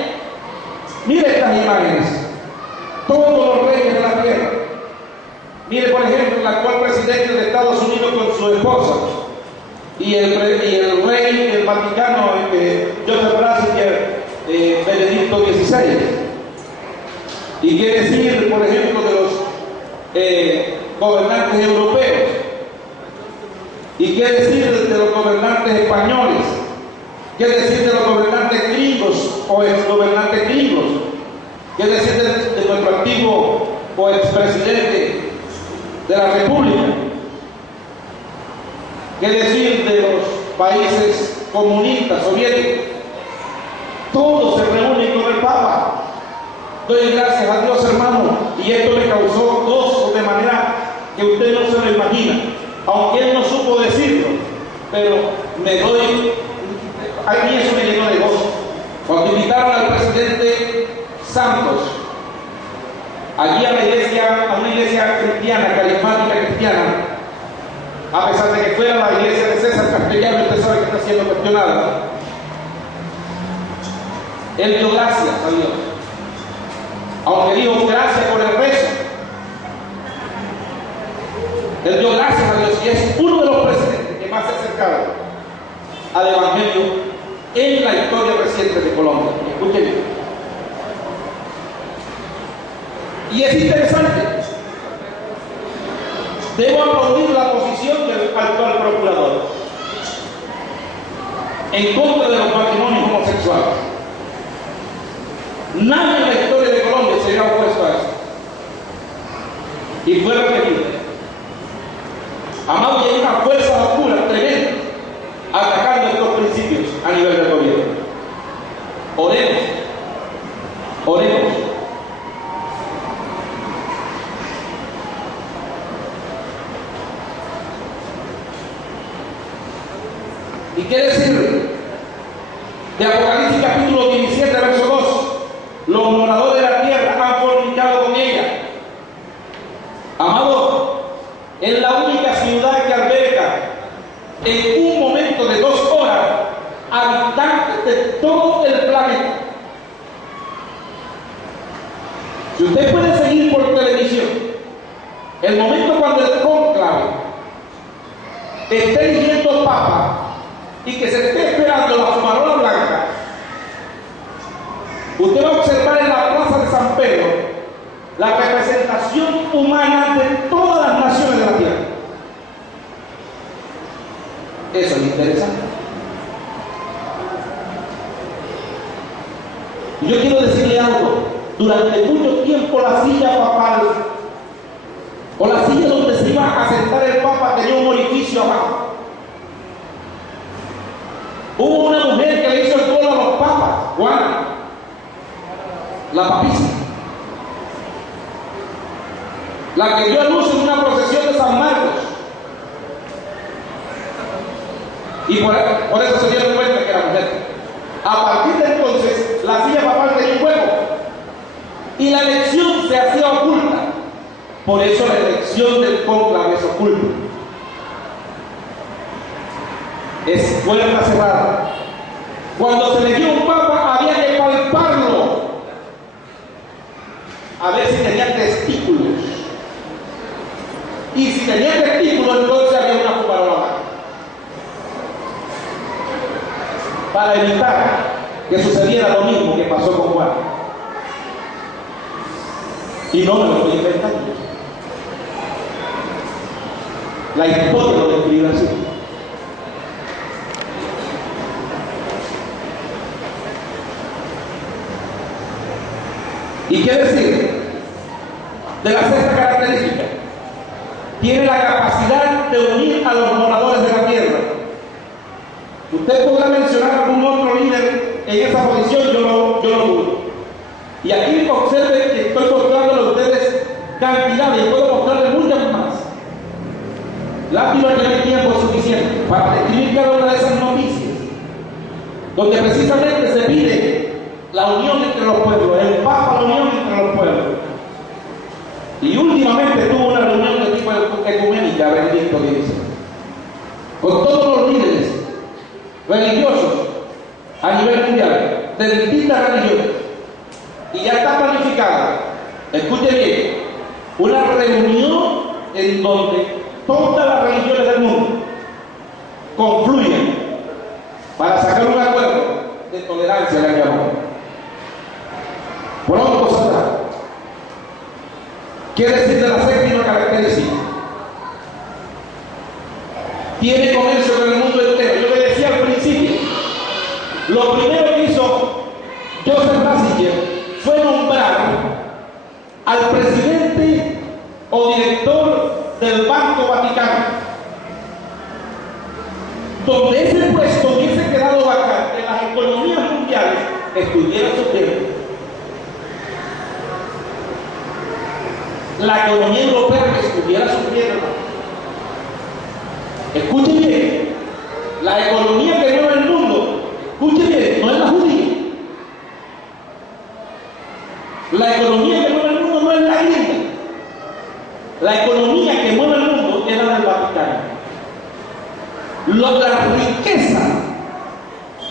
Mire estas imágenes, todos los reyes de la tierra. Mire, por ejemplo, el actual presidente de Estados Unidos con su esposa, y el rey del Vaticano, Joseph Ratzinger, Benedicto XVI. Y qué decir, por ejemplo, de los gobernantes europeos. Y qué decir de los gobernantes españoles. Qué decir de los gobernantes gringos o exgobernantes gringos. Qué decir de nuestro antiguo o expresidente de la República. ¿Qué decir de los países comunistas, soviéticos? Todos se reúnen con el Papa. Doy gracias a Dios, hermano, y esto le causó gozo de manera que usted no se lo imagina, aunque él no supo decirlo, pero a mí eso me llenó de gozo. Cuando invitaron al presidente Santos allí a una iglesia cristiana, carismática cristiana, a pesar de que fuera la iglesia de César Castellano, usted sabe que está siendo cuestionada, él dio gracias a Dios, aunque dijo gracias por el rezo. Él dio gracias a Dios y es uno de los presidentes que más se ha acercado al Evangelio en la historia reciente de Colombia. Escuchen bien. Y es interesante. Debo aplaudir la posición del actual procurador en contra de los matrimonios homosexuales. Nadie en la historia de Colombia se había opuesto a eso. Y fue repetido. Amado, y hay una fuerza oscura tremenda atacando estos principios a nivel del gobierno. Oremos. Oremos. ¿Y qué decir de Apocalipsis capítulo 17, verso 2? Los moradores de la tierra han fornicado con ella. Amado, es la única ciudad que alberga en un momento de 2 horas habitantes de todo el planeta. Si usted puede seguir por televisión el momento cuando el cónclave esté eligiendo papa y que se esté esperando la fumarola blanca, usted va a observar en la plaza de San Pedro la representación humana de todas las naciones de la tierra. Eso es interesante. Y yo quiero decirle algo, durante mucho tiempo la silla papal, o la silla donde se iba a sentar el Papa, tenía un orificio abajo. Hubo una mujer que le hizo el coro a los papas, Juana, la papisa, la que dio a luz en una procesión de San Marcos. Y por eso se dieron cuenta que era mujer. A partir de entonces, la silla papal tenía un hueco y la elección se hacía oculta. Por eso la elección del cónclave es oculta. Es puerta cerrada. Cuando se eligió un papa había que palparlo a ver si tenía testículos. Y si tenía testículos, entonces había una fumarola más. Para evitar que sucediera lo mismo que pasó con Juan. Y no me lo estoy inventando. La historia lo describe así. ¿Y qué decir de la sexta característica? Tiene la capacidad de unir a los moradores de la tierra. Usted podrá mencionar algún otro líder en esa posición, yo lo dudo. Y aquí observe que estoy mostrándole a ustedes cantidades y puedo mostrarles muchas más. Lástima que no hay tiempo suficiente para describir cada una de esas noticias, donde precisamente se pide la unión entre los pueblos, el Papa, la unión entre los pueblos. Y últimamente tuvo una reunión de tipo ecuménica, Benedicto XVI, con todos los líderes religiosos a nivel mundial, de distintas religiones. Y ya está planificada, escuche bien, una reunión en donde todas las religiones del mundo confluyen para sacar un acuerdo de tolerancia en el amor. Pronto saldrá. ¿Qué decir de la séptima característica? Tiene comercio con el mundo entero. Yo le decía al principio, lo primero que hizo Joseph Ratzinger fue nombrar al presidente o director del Banco Vaticano, donde ese puesto hubiese quedado vacante, las economías mundiales estuvieran sufriendo. La economía europea estuviera sufriendo. Escuche bien, la economía que mueve el mundo, escuche bien, no es la judía. La economía que mueve el mundo no es la griega. La economía que mueve el mundo es la del Vaticano. La riqueza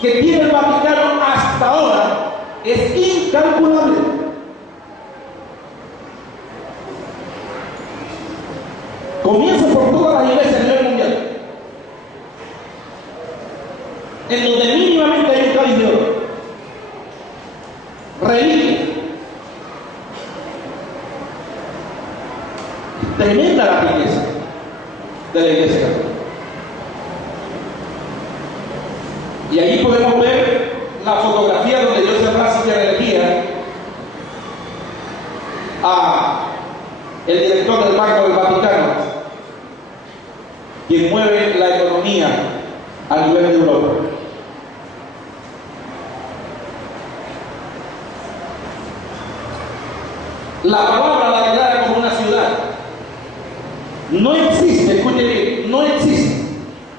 que tiene el Vaticano hasta ahora es incalculable. Comienza por todas las iglesias a nivel mundial, en donde mínimamente hay un tradición, religión. Tremenda la riqueza de la iglesia católica. Y allí podemos ver la fotografía donde Joseph Ratzinger elegía a el director del Banco del Vaticano, quien mueve la economía a nivel de Europa. La palabra la declara como una ciudad. No existe, escuche bien, no existe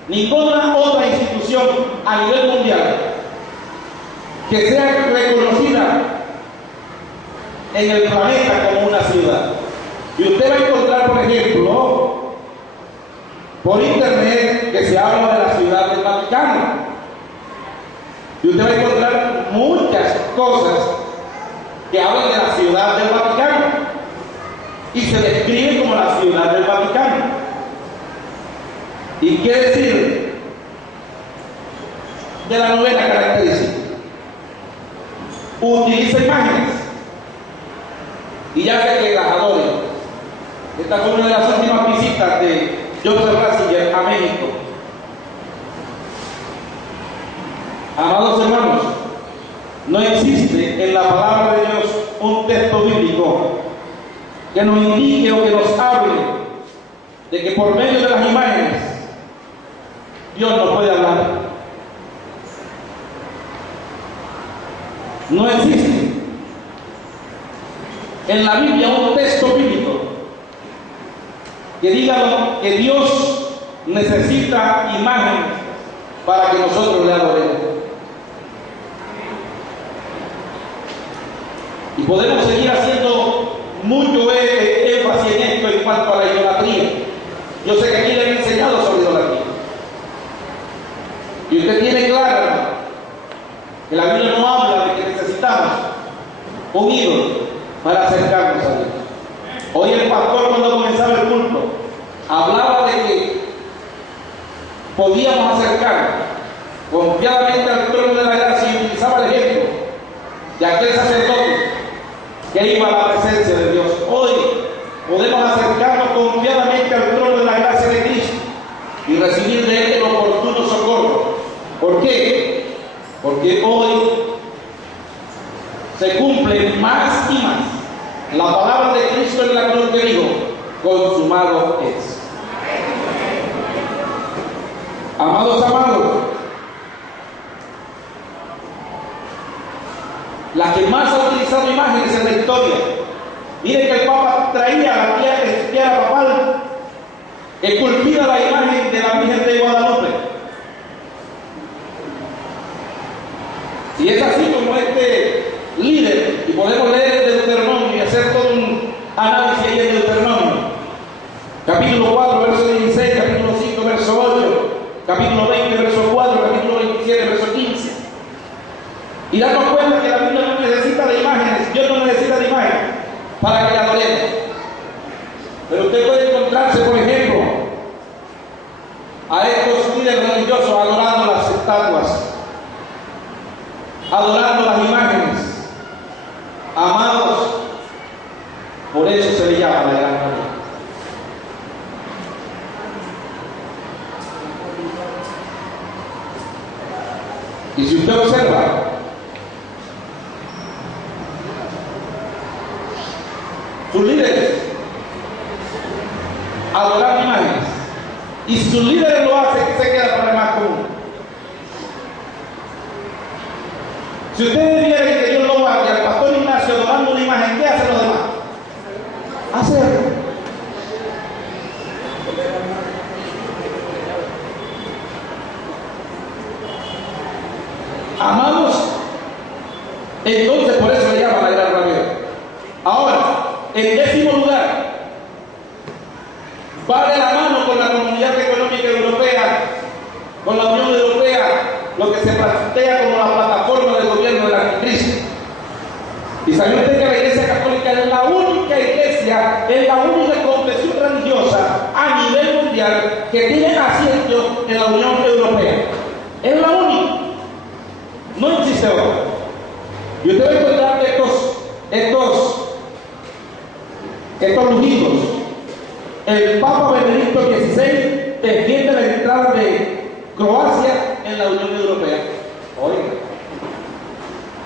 ninguna otra institución a nivel mundial que sea reconocida en el planeta como una ciudad. Y usted va a encontrar, por ejemplo, por internet, que se habla de la ciudad del Vaticano. Y usted va a encontrar muchas cosas que hablan de la ciudad del Vaticano y se describe como la ciudad del Vaticano. ¿Y qué decir de la novena característica? Utiliza imágenes. Y ya sé que las adoro. Esta fue una de las últimas visitas de Joseph Ratzinger a México. Amados hermanos, no No existe en la palabra de Dios un texto bíblico que nos indique o que nos hable de que por medio de las imágenes Dios nos puede hablar. No existe en la Biblia un texto bíblico que diga que Dios necesita imágenes para que nosotros le adoremos. Y podemos seguir haciendo mucho énfasis en esto en cuanto a la idolatría. Yo sé que aquí le han enseñado sobre idolatría. Y usted tiene claro, hermano, que la Biblia no habla de que necesitamos un ídolo para acercarnos a Dios. Hoy el pastor, cuando comenzaba el culto, hablaba de que podíamos acercarnos confiadamente al trono de la gracia y utilizaba el ejemplo de aquel sacerdote que iba a la presencia de Dios. Hoy podemos acercarnos confiadamente al trono de la gracia de Cristo y recibir de Él el oportuno socorro. ¿Por qué? Porque hoy se cumple más y más la palabra de Cristo en la cruz que dijo: consumado es. Amados, la que más ha utilizado imágenes en la historia. Miren que el Papa traía la piedra papal, esculpida la imagen de la Virgen de Guadalupe. Y es así como este líder, y podemos leer el Deuteronomio y hacer todo un análisis ahí en Deuteronomio, capítulo 4, verso 16, capítulo 5, verso 8, capítulo 20, verso 4, capítulo 27, verso 15. Y darnos cuenta que la Biblia no necesita de imágenes, Dios no necesita de imágenes para que la adoremos. Pero usted puede encontrarse, por ejemplo, a estos líderes religiosos adorando las estatuas, adorando las imágenes. Amados, por eso se le llama la Gran María. Y si usted observa, sus líderes adorar imágenes, y si sus líderes lo hacen, se queda para el más común. Si ustedes vieran que Dios lo guarde al pastor Ignacio adorando una imagen, ¿qué hacen los demás? Hacer. Amados, entonces por eso le llaman la Gran Ramiro. Ahora, en décimo lugar, va de la mano con la Comunidad Económica Europea, con la Unión Europea, lo que se plantea como la plataforma del gobierno del Anticristo. Y sabe usted que la Iglesia Católica es la única iglesia, es la única confesión religiosa a nivel mundial que tiene asiento en la Unión Europea. Es la única. No existe otra. Y usted va a encontrar estos lujitos. El Papa Benedicto XVI defiende la entrada de Croacia en la Unión Europea. Oiga.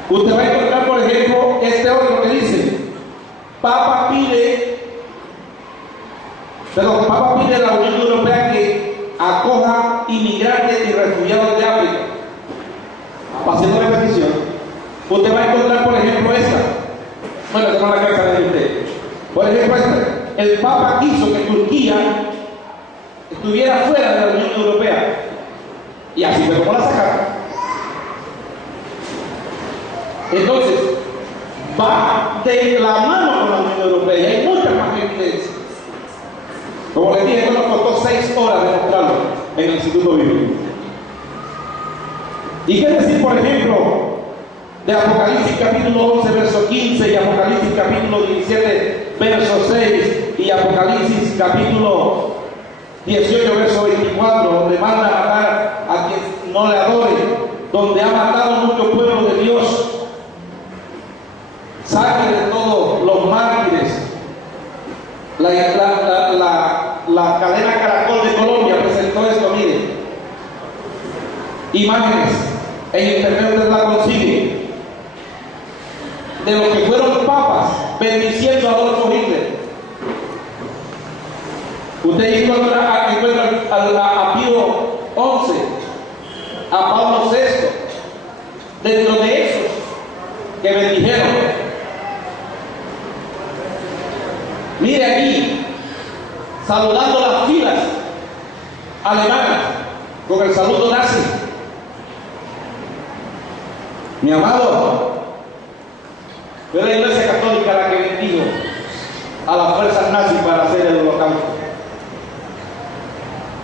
Usted va a encontrar, por ejemplo, este otro que dice: Papa pide a la Unión Europea que acoja inmigrantes y refugiados de África. Haciendo una petición. Usted va a encontrar, por ejemplo, esta. Bueno, esta no la cabeza de usted. Por ejemplo, esta. El Papa quiso que Turquía estuviera fuera de la Unión Europea. Y así fue como la sacaron. Entonces, va de la mano con la Unión Europea. Y hay muchas más evidencias. Como les dije, esto nos costó 6 horas demostrarlo en el Instituto Bíblico. ¿Y qué decir, por ejemplo, de Apocalipsis capítulo 11, verso 15, y Apocalipsis capítulo 17, verso 6, y Apocalipsis capítulo 18, verso 24, donde manda a matar a quien no le adore, donde ha matado a mucho pueblo de Dios? Saque de todos los mártires. La cadena Caracol de Colombia presentó esto, miren. Imágenes. En internet usted la consigue. de los que fueron papas bendiciendo a Adolfo Hitler. Usted encuentra a Pío XI, a Pablo VI, dentro de esos que bendijeron. Mire aquí, saludando las filas alemanas con el saludo nazi. Mi amado, fue la Iglesia Católica la que bendijo a las fuerzas nazis para hacer el holocausto.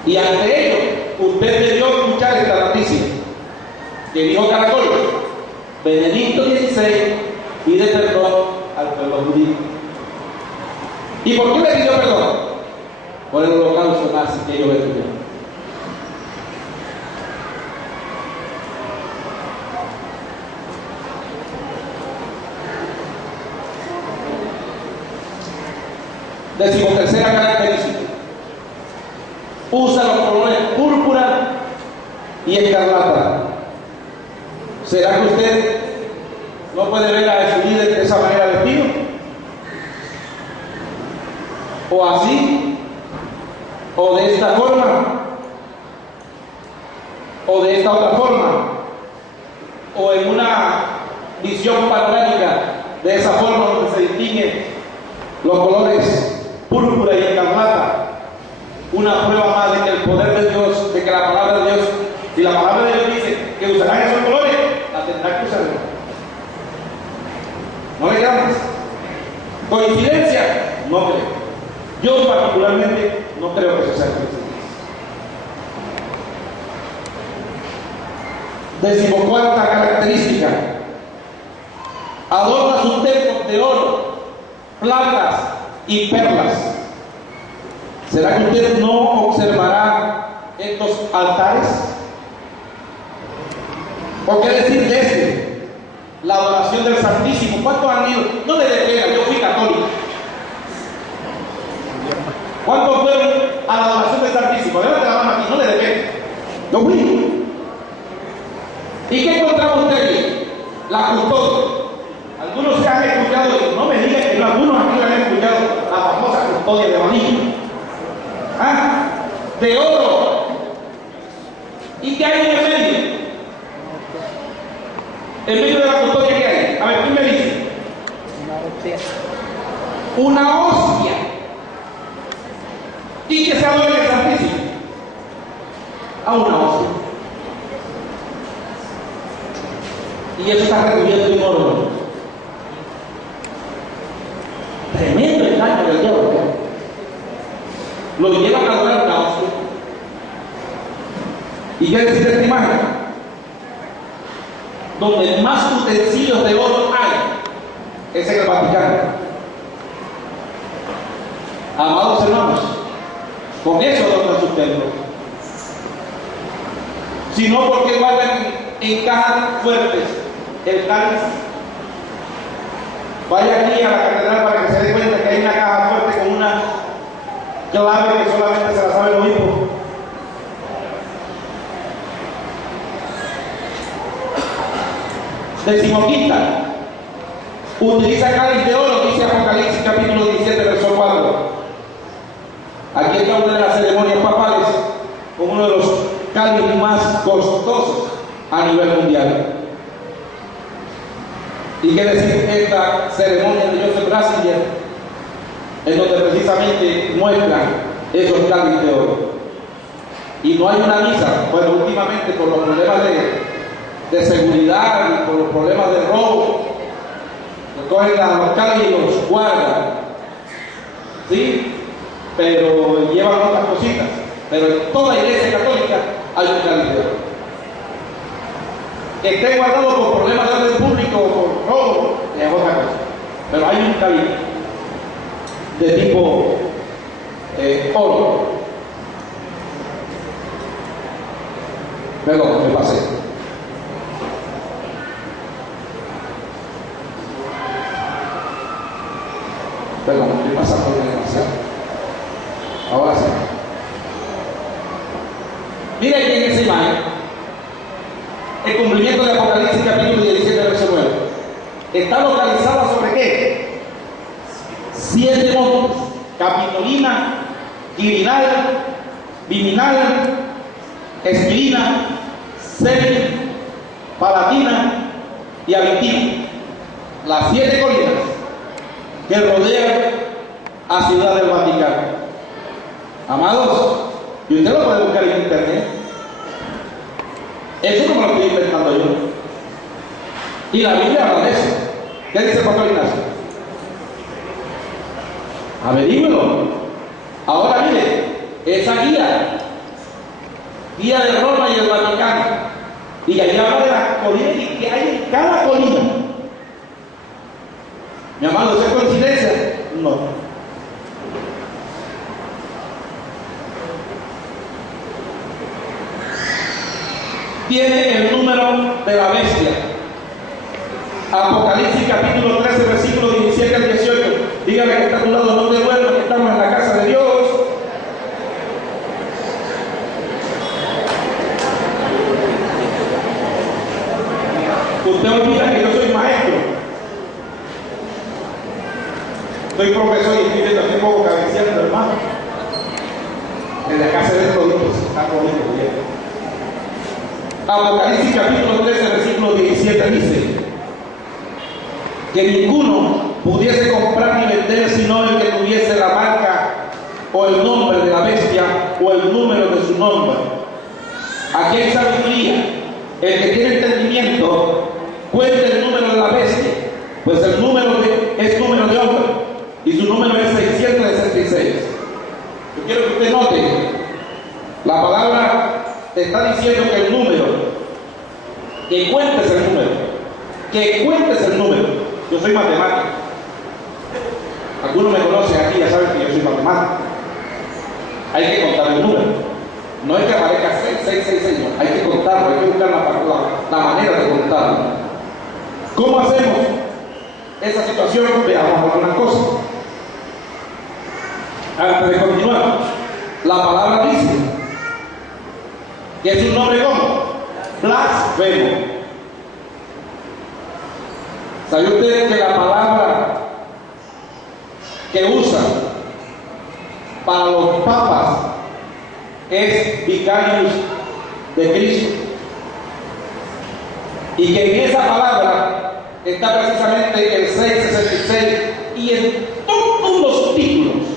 Y ante ello, usted debió escuchar esta noticia que dijo Caracol: Benedicto XVI pide perdón al pueblo judío. ¿Y por qué le pidió perdón? Por el holocausto nazi que ellos estuvieron. Decimotercera característica: usa los colores púrpura y escarlata. ¿Será que usted no puede ver a su líder de esa manera vestido? ¿O así? ¿O de esta forma? ¿O de esta otra forma? ¿O en una visión panorámica de esa forma donde se distinguen los colores púrpura y escarlata? Una prueba más de que el poder de Dios, de que la palabra de Dios, si la palabra de Dios dice que usarán esos colores, la tendrán que usar. ¿No le llamas? ¿Coincidencia? No creo. Yo particularmente no creo que eso sea coincidencia. Decimocuarta característica: adorna sus templos de oro, platas y perlas. ¿Será que usted no observará estos altares? ¿O qué decir de este? La adoración del Santísimo. ¿Cuántos han ido? No le dé pena, yo fui católico. ¿Cuántos fueron a la adoración del Santísimo? Levante la mano aquí, no le dé pena. Yo fui. ¿Y qué encontraba usted allí? La custodia. Algunos se han escuchado, no me digan que no, algunos aquí han escuchado la famosa custodia de Vanilla. ¿Ah? De oro. ¿Y qué hay en el medio? En medio de la custodia, ¿qué hay? A ver, ¿quién me dice? Una hostia. ¿Y qué se adora en el Santísimo? A una hostia. Y eso está recubierto en oro. Tremendo el daño del diablo. Lo llevan a adorar una hostia. ¿Y qué decir de esta imagen? Donde más utensilios de oro hay es en el Vaticano. Amados hermanos, con eso adornan sus templos. Sino porque guardan en cajas fuertes el cáliz. Vaya aquí a la catedral para que se dé cuenta que hay una caja fuerte con una clave que solamente se la sabe el obispo. Decimoquinta: utiliza cáliz de oro, dice Apocalipsis capítulo 17, verso 4. Aquí está una de las ceremonias papales con uno de los cáliz más costosos a nivel mundial. ¿Y qué decir esta ceremonia de Joseph Ratzinger, en donde precisamente muestran esos cáliz de oro? Y no hay una misa, bueno, últimamente por los problemas de seguridad y por los problemas de robo, cogen los cáliz y los guardan, ¿sí? Pero llevan otras cositas. Pero en toda iglesia católica hay un cáliz de oro. Que esté guardado por problemas de orden público o por robo, es otra cosa. Pero hay un cáliz de tipo oro. Perdón, me pasé. Perdón, estoy pasando demasiado. Ahora sí. Mira aquí en esa imagen el cumplimiento de Apocalipsis capítulo 17, verso 9. está localizada sobre qué? 7 montes: Capitolina, Quirinal, Viminal, Espirina, Semi, Palatina y Aventina. Las 7 colinas que rodean a Ciudad del Vaticano. Amados, y usted lo puede buscar en internet. Eso no me lo estoy inventando yo. Y la Biblia habla de eso. ¿Qué dice el pastor Ignacio? Averígüelo. Ahora mire, esa guía de Roma y el Vaticano, y allá habla de las colinas y que hay en cada colina. Mi amado, ¿es coincidencia? No. Tiene el número de la bestia. Apocalipsis capítulo 13, versículo 17 al 18. Dígale que está a tu lado, no te duermas, que estamos en la casa de Dios. Usted olvida que yo soy maestro. Soy profesor y estoy viendo aquí un poco cabeceando, hermano. Desde acá se ven toditos, está bonito bien. Apocalipsis capítulo 13, versículo 17 dice que ninguno pudiese comprar ni vender sino el que tuviese la marca o el nombre de la bestia o el número de su nombre. Aquí hay sabiduría. El que tiene entendimiento cuenta el número de la bestia, pues el número es número de hombre y su número es 666. Yo quiero que usted note, la palabra te está diciendo que el número, que cuentes el número, que cuentes el número. Yo soy matemático. Algunos me conocen aquí, ya saben que yo soy matemático. Hay que contar el número. No es que aparezca 666, no. Hay que contarlo, hay que buscar la manera de contarlo. ¿Cómo hacemos esa situación? Veamos algunas cosas. Antes de continuar, la palabra dice que es un nombre como blasfemo. ¿Sabe usted que la palabra que usan para los papas es vicarios de Cristo? Y que en esa palabra está precisamente el 666 y en todos los títulos,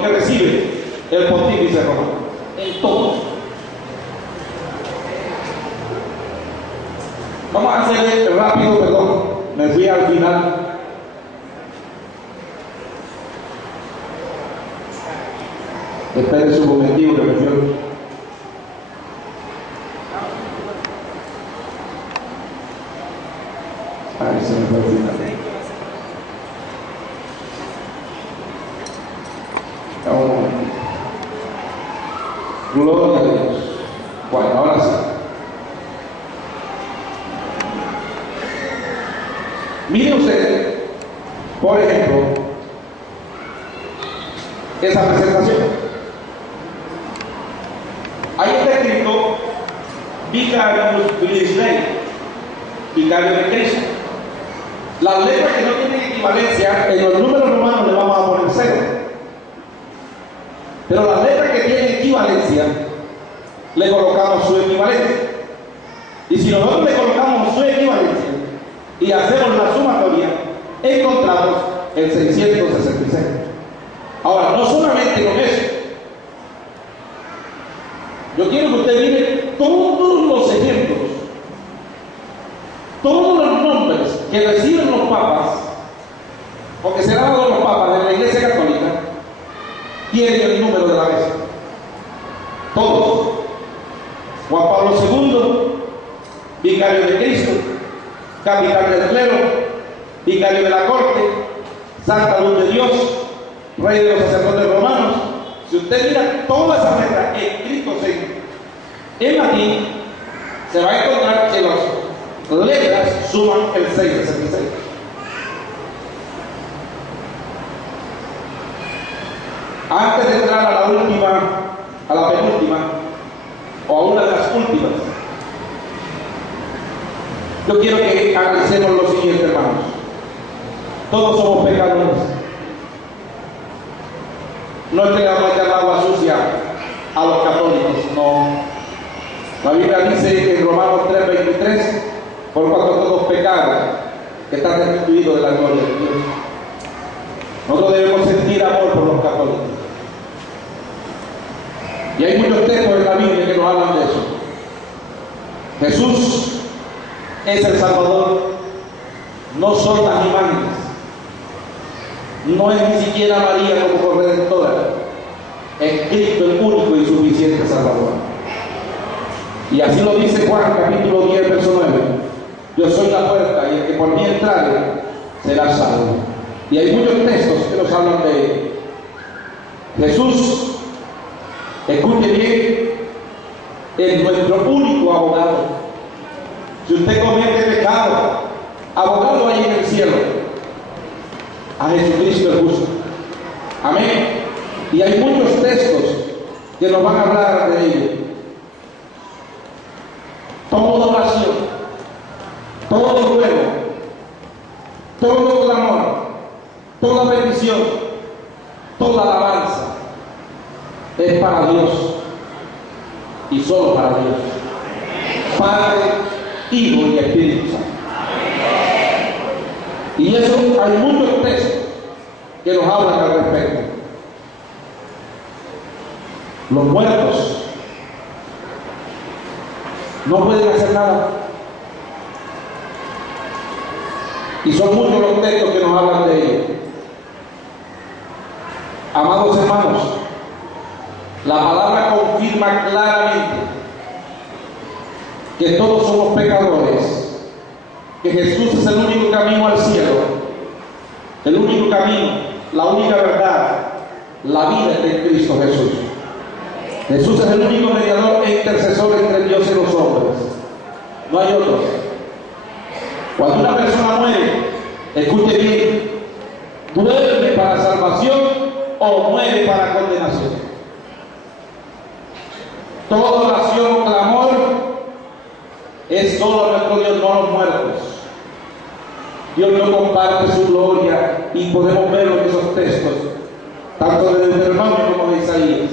que recibe el pontífice romano, en todos. Vamos a hacer rápido, perdón, me fui al final. Espere su momentito que me fui. Ay, se me fue al final. Un momentito. Gloria a Dios. Bueno, ahora sí. Mire usted, por ejemplo, esa presentación. Ahí está escrito Vicarius Christi, vicario de Cristo. Las letras que no tienen equivalencia, en los números romanos le vamos a poner 0. Pero las letras que tienen equivalencia, le colocamos su equivalencia. Y si nosotros le colocamos su equivalencia y hacemos la sumatoria, encontramos el 666. Ahora, no solamente con eso, yo quiero que usted mire todos los ejemplos, todos los nombres que reciben los papas, o que se han dado los papas de la Iglesia Católica, tienen el número de la bestia. Todos. Juan Pablo II, vicario de Cristo, capitán del clero, vicario de la corte, Santa Luz de Dios, rey de los sacerdotes romanos. Si usted mira todas esas letras escritas en latín, se va a encontrar que las letras suman el 666. Antes de entrar a la penúltima, o a una de las últimas, Yo quiero que analicemos lo siguiente, hermanos. Todos somos pecadores. No es que le vamos a echar agua sucia a los católicos, no. La Biblia dice en Romanos 3:23, por cuanto todos pecaron, que están destituidos de la gloria de Dios. Nosotros debemos sentir amor por los católicos. Y hay muchos textos en la Biblia que nos hablan de eso. Jesús es el Salvador, no son las imágenes, no es ni siquiera María como corredentora, es Cristo el único y suficiente Salvador. Y así lo dice Juan capítulo 10 verso 9: yo soy la puerta y el que por mí entrare será salvo. Y hay muchos textos que nos hablan de él. Jesús, escuche bien, es nuestro único abogado. Si usted comete pecado, abogado hay en el cielo, a Jesucristo el justo. Amén. Y hay muchos textos que nos van a hablar de ello. Toda oración, todo ruego, todo clamor, toda bendición, toda alabanza es para Dios y solo para Dios, Padre, Hijo y Espíritu Santo. Y eso hay muchos textos que nos hablan al respecto. Los muertos no pueden hacer nada. Y son muchos los textos que nos hablan de ello. Amados hermanos, la palabra confirma claramente que todos somos pecadores, que Jesús es el único camino al cielo, el único camino, la única verdad, la vida está en Cristo Jesús. Jesús es el único mediador e intercesor entre Dios y los hombres. No hay otros. Cuando una persona muere, escuche bien, duerme para salvación o muere para condenación. Toda oración o clamor es solo nuestro Dios, no los muertos. Dios no comparte su gloria y podemos verlo en esos textos, tanto de Deuteronomio como de Isaías.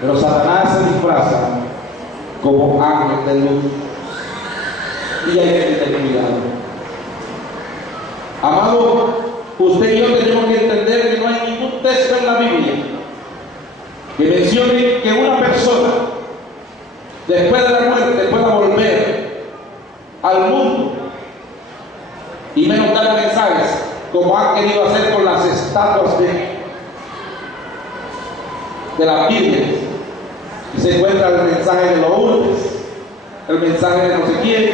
Pero Satanás se disfraza como ángel de luz y hay que tener cuidado. Amado, usted y yo tenemos que entender que no hay ningún texto en la Biblia que mencione que una persona después de la muerte pueda volver al mundo y menos dar mensajes como han querido hacer con las estatuas de las vírgenes. Y se encuentra el mensaje de los Lourdes, el mensaje de no sé quién,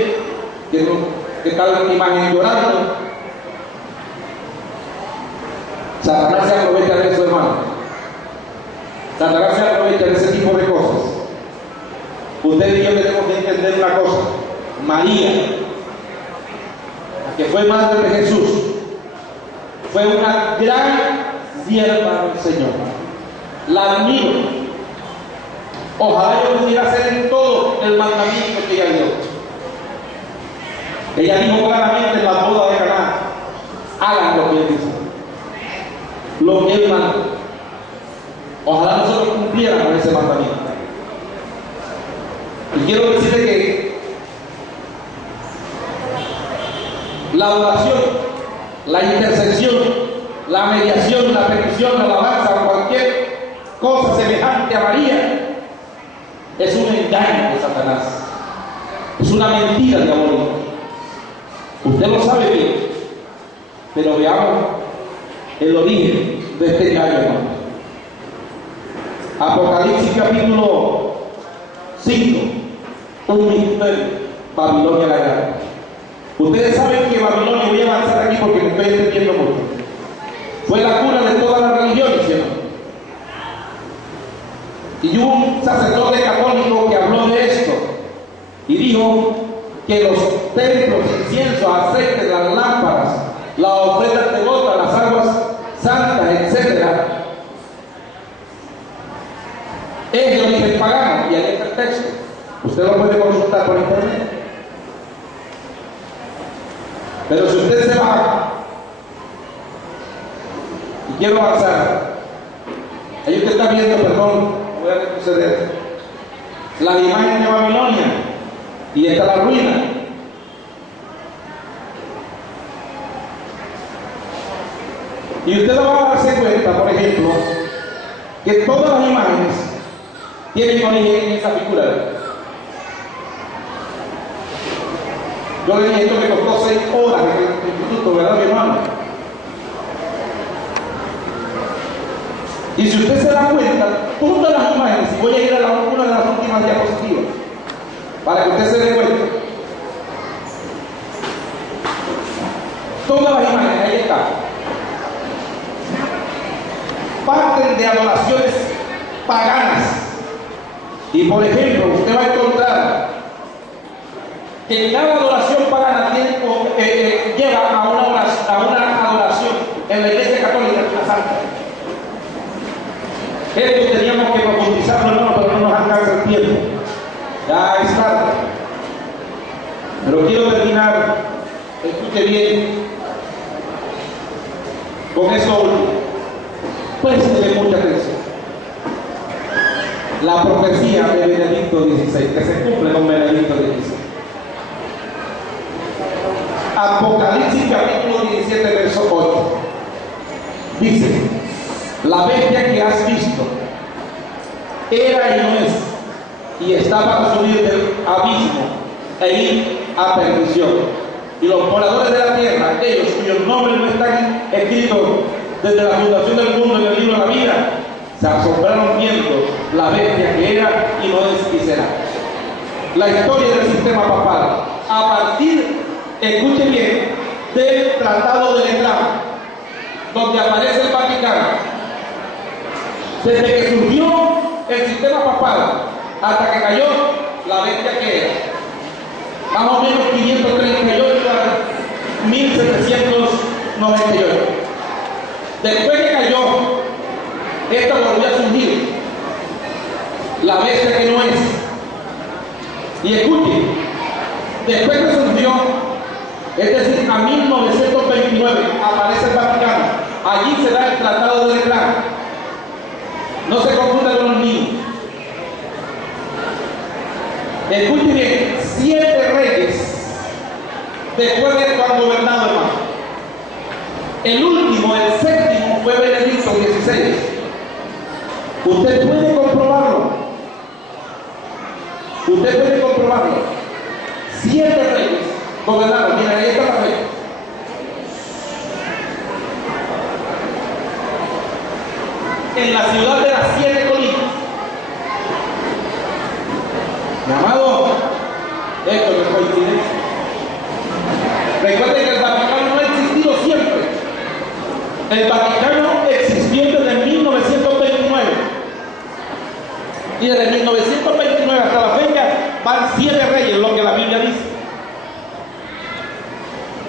que está en la imagen llorando. Satanás se aprovecha de eso, hermano. Satanás se aprovecha de ese tipo de cosas. Usted y yo tenemos que entender una cosa. María, la que fue madre de Jesús, fue una gran sierva del Señor. La admiro. Ojalá yo pudiera hacer en todo el mandamiento que ella dio. Ella dijo claramente en la boda de Caná: hagan lo que él dice, lo que él manda. Ojalá nosotros cumpliéramos ese mandamiento. Y quiero decirle que la adoración, la intercesión, la mediación, la petición, la alabanza o cualquier cosa semejante a María es un engaño de Satanás, es una mentira diabólica. Usted lo sabe bien, pero veamos el origen de este engaño, hermano. Apocalipsis capítulo 5, un misterio, Babilonia la Grande. Ustedes saben que Babilonia, voy a avanzar aquí porque me estoy entendiendo mucho, fue la cuna de todas las religiones, ¿no? Y hubo un sacerdote católico que habló de esto y dijo que los templos, inciensos, aceites, las lámparas, las ofrendas devotas, las aguas santas, etc., es el origen pagano. Y ahí está el texto, usted lo puede consultar por internet. Pero si usted se va, y quiero avanzar, ahí usted está viendo, perdón, voy a retroceder, las imágenes de Babilonia, y está la ruina. Y usted va a darse cuenta, por ejemplo, que todas las imágenes tienen origen en esa figura. Yo le dije, esto me costó 6 horas de instituto, ¿verdad, mi hermano? Y si usted se da cuenta, todas las imágenes, y voy a ir a una de las últimas diapositivas, para que usted se dé cuenta, todas las imágenes, ahí está, parten de adoraciones paganas. Y por ejemplo, usted va a encontrar que cada adoración pagana lleva a una adoración en la Iglesia Católica, en la Santa. Esto teníamos que profundizarlo, hermano, pero no nos alcanza el tiempo. Ya es tarde. Pero quiero terminar, escuche bien, con eso último. Préstele mucha atención. La profecía de Benedicto XVI, que se cumple con Benedicto XVI. Apocalipsis capítulo 17, verso 8. Dice: la bestia que has visto era y no es, y está para subir del abismo e ir a perdición. Y los moradores de la tierra, aquellos cuyos nombres no están escritos desde la fundación del mundo en el libro de la vida, se asombraron viendo la bestia que era y no es y será. La historia del sistema papal, a partir, escuche bien, del Tratado de Letrán, donde aparece el Vaticano. Desde que surgió el sistema papal hasta que cayó la bestia que era, más o menos 538 a 1798. Después que cayó, esta volvió a surgir, la bestia que no es. Y escuchen, después que surgió, es decir, a 1929, aparece el Vaticano. Allí se da el Tratado de Letrán. No se confunda con los niños. Escuchen bien, 7 reyes después de esto han gobernado, hermano. El último, el séptimo, fue Benedicto XVI. Usted puede comprobarlo. Usted puede comprobarlo. 7 reyes gobernaron. Mira, ahí está la fe. En la ciudad de las 7 colinas. Mi amado, esto no es coincidencia. Recuerden que el Vaticano no ha existido siempre. El Vaticano existió desde 1929. Y desde 1929 hasta la fecha van 7 reyes, lo que la Biblia dice.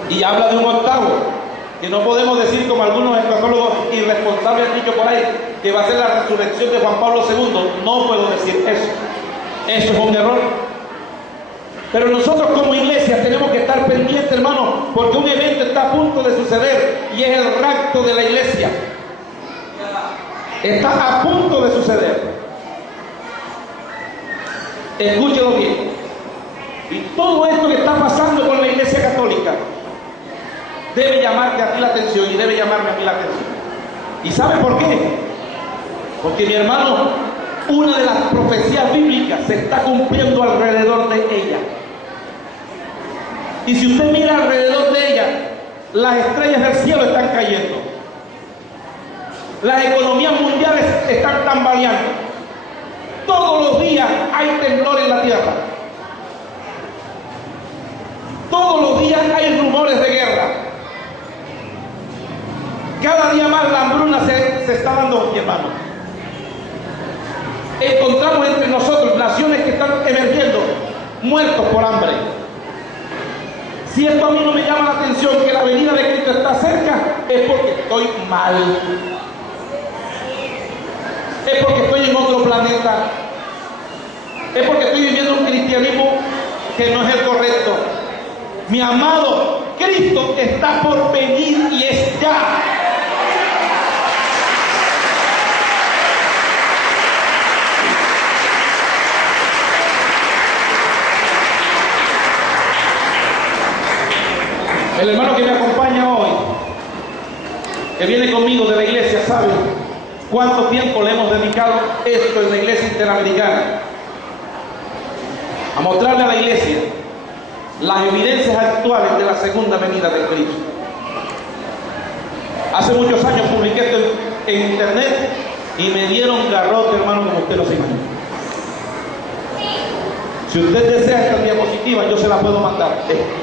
Y habla de un octavo, que no podemos decir como algunos escatólogos irresponsables han dicho por ahí, que va a ser la resurrección de Juan Pablo II. No puedo decir eso. Eso es un error. Pero nosotros como iglesia tenemos que estar pendientes, hermano, porque un evento está a punto de suceder y es el rapto de la iglesia. Está a punto de suceder. Escúchelo bien. Y todo esto que está pasando con la iglesia católica debe llamarte a ti la atención y debe llamarme a ti la atención. ¿Y sabe por qué? Porque, mi hermano, una de las profecías bíblicas se está cumpliendo alrededor de ella. Y si usted mira alrededor de ella, las estrellas del cielo están cayendo. Las economías mundiales están tambaleando. Todos los días hay temblor en la tierra. Todos los días hay rumores de guerra. Cada día más la hambruna se está dando, mi hermano. Encontramos entre nosotros naciones que están emergiendo, muertos por hambre. Si esto a mí no me llama la atención, que la venida de Cristo está cerca, es porque estoy mal. Es porque estoy en otro planeta. Es porque estoy viviendo un cristianismo que no es el correcto. Mi amado, Cristo está por venir y es ya. El hermano que me acompaña hoy, que viene conmigo de la iglesia, sabe cuánto tiempo le hemos dedicado esto en la iglesia interamericana, a mostrarle a la iglesia las evidencias actuales de la segunda venida de Cristo. Hace muchos años publiqué esto en internet y me dieron garrote, hermano, como usted no se imagina. Si usted desea esta diapositiva, yo se la puedo mandar.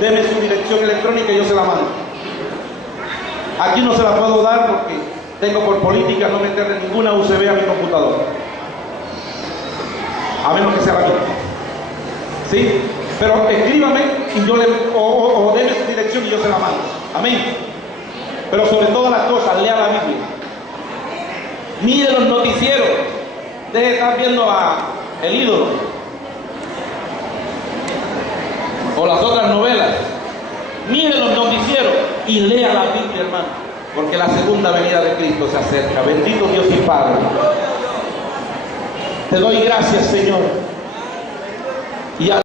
Deme su dirección electrónica y yo se la mando. Aquí no se la puedo dar porque tengo por política no meterle ninguna USB a mi computadora, a menos que sea la mía. ¿Sí? Pero escríbame y yo o deme su dirección y yo se la mando. Amén. Pero sobre todas las cosas, lea la Biblia. Mire los noticieros. Deje de estar viendo a El Ídolo o las otras novelas. Mire los noticieros y lea la Biblia, hermano, porque la segunda venida de Cristo se acerca. Bendito Dios y Padre, te doy gracias, Señor, y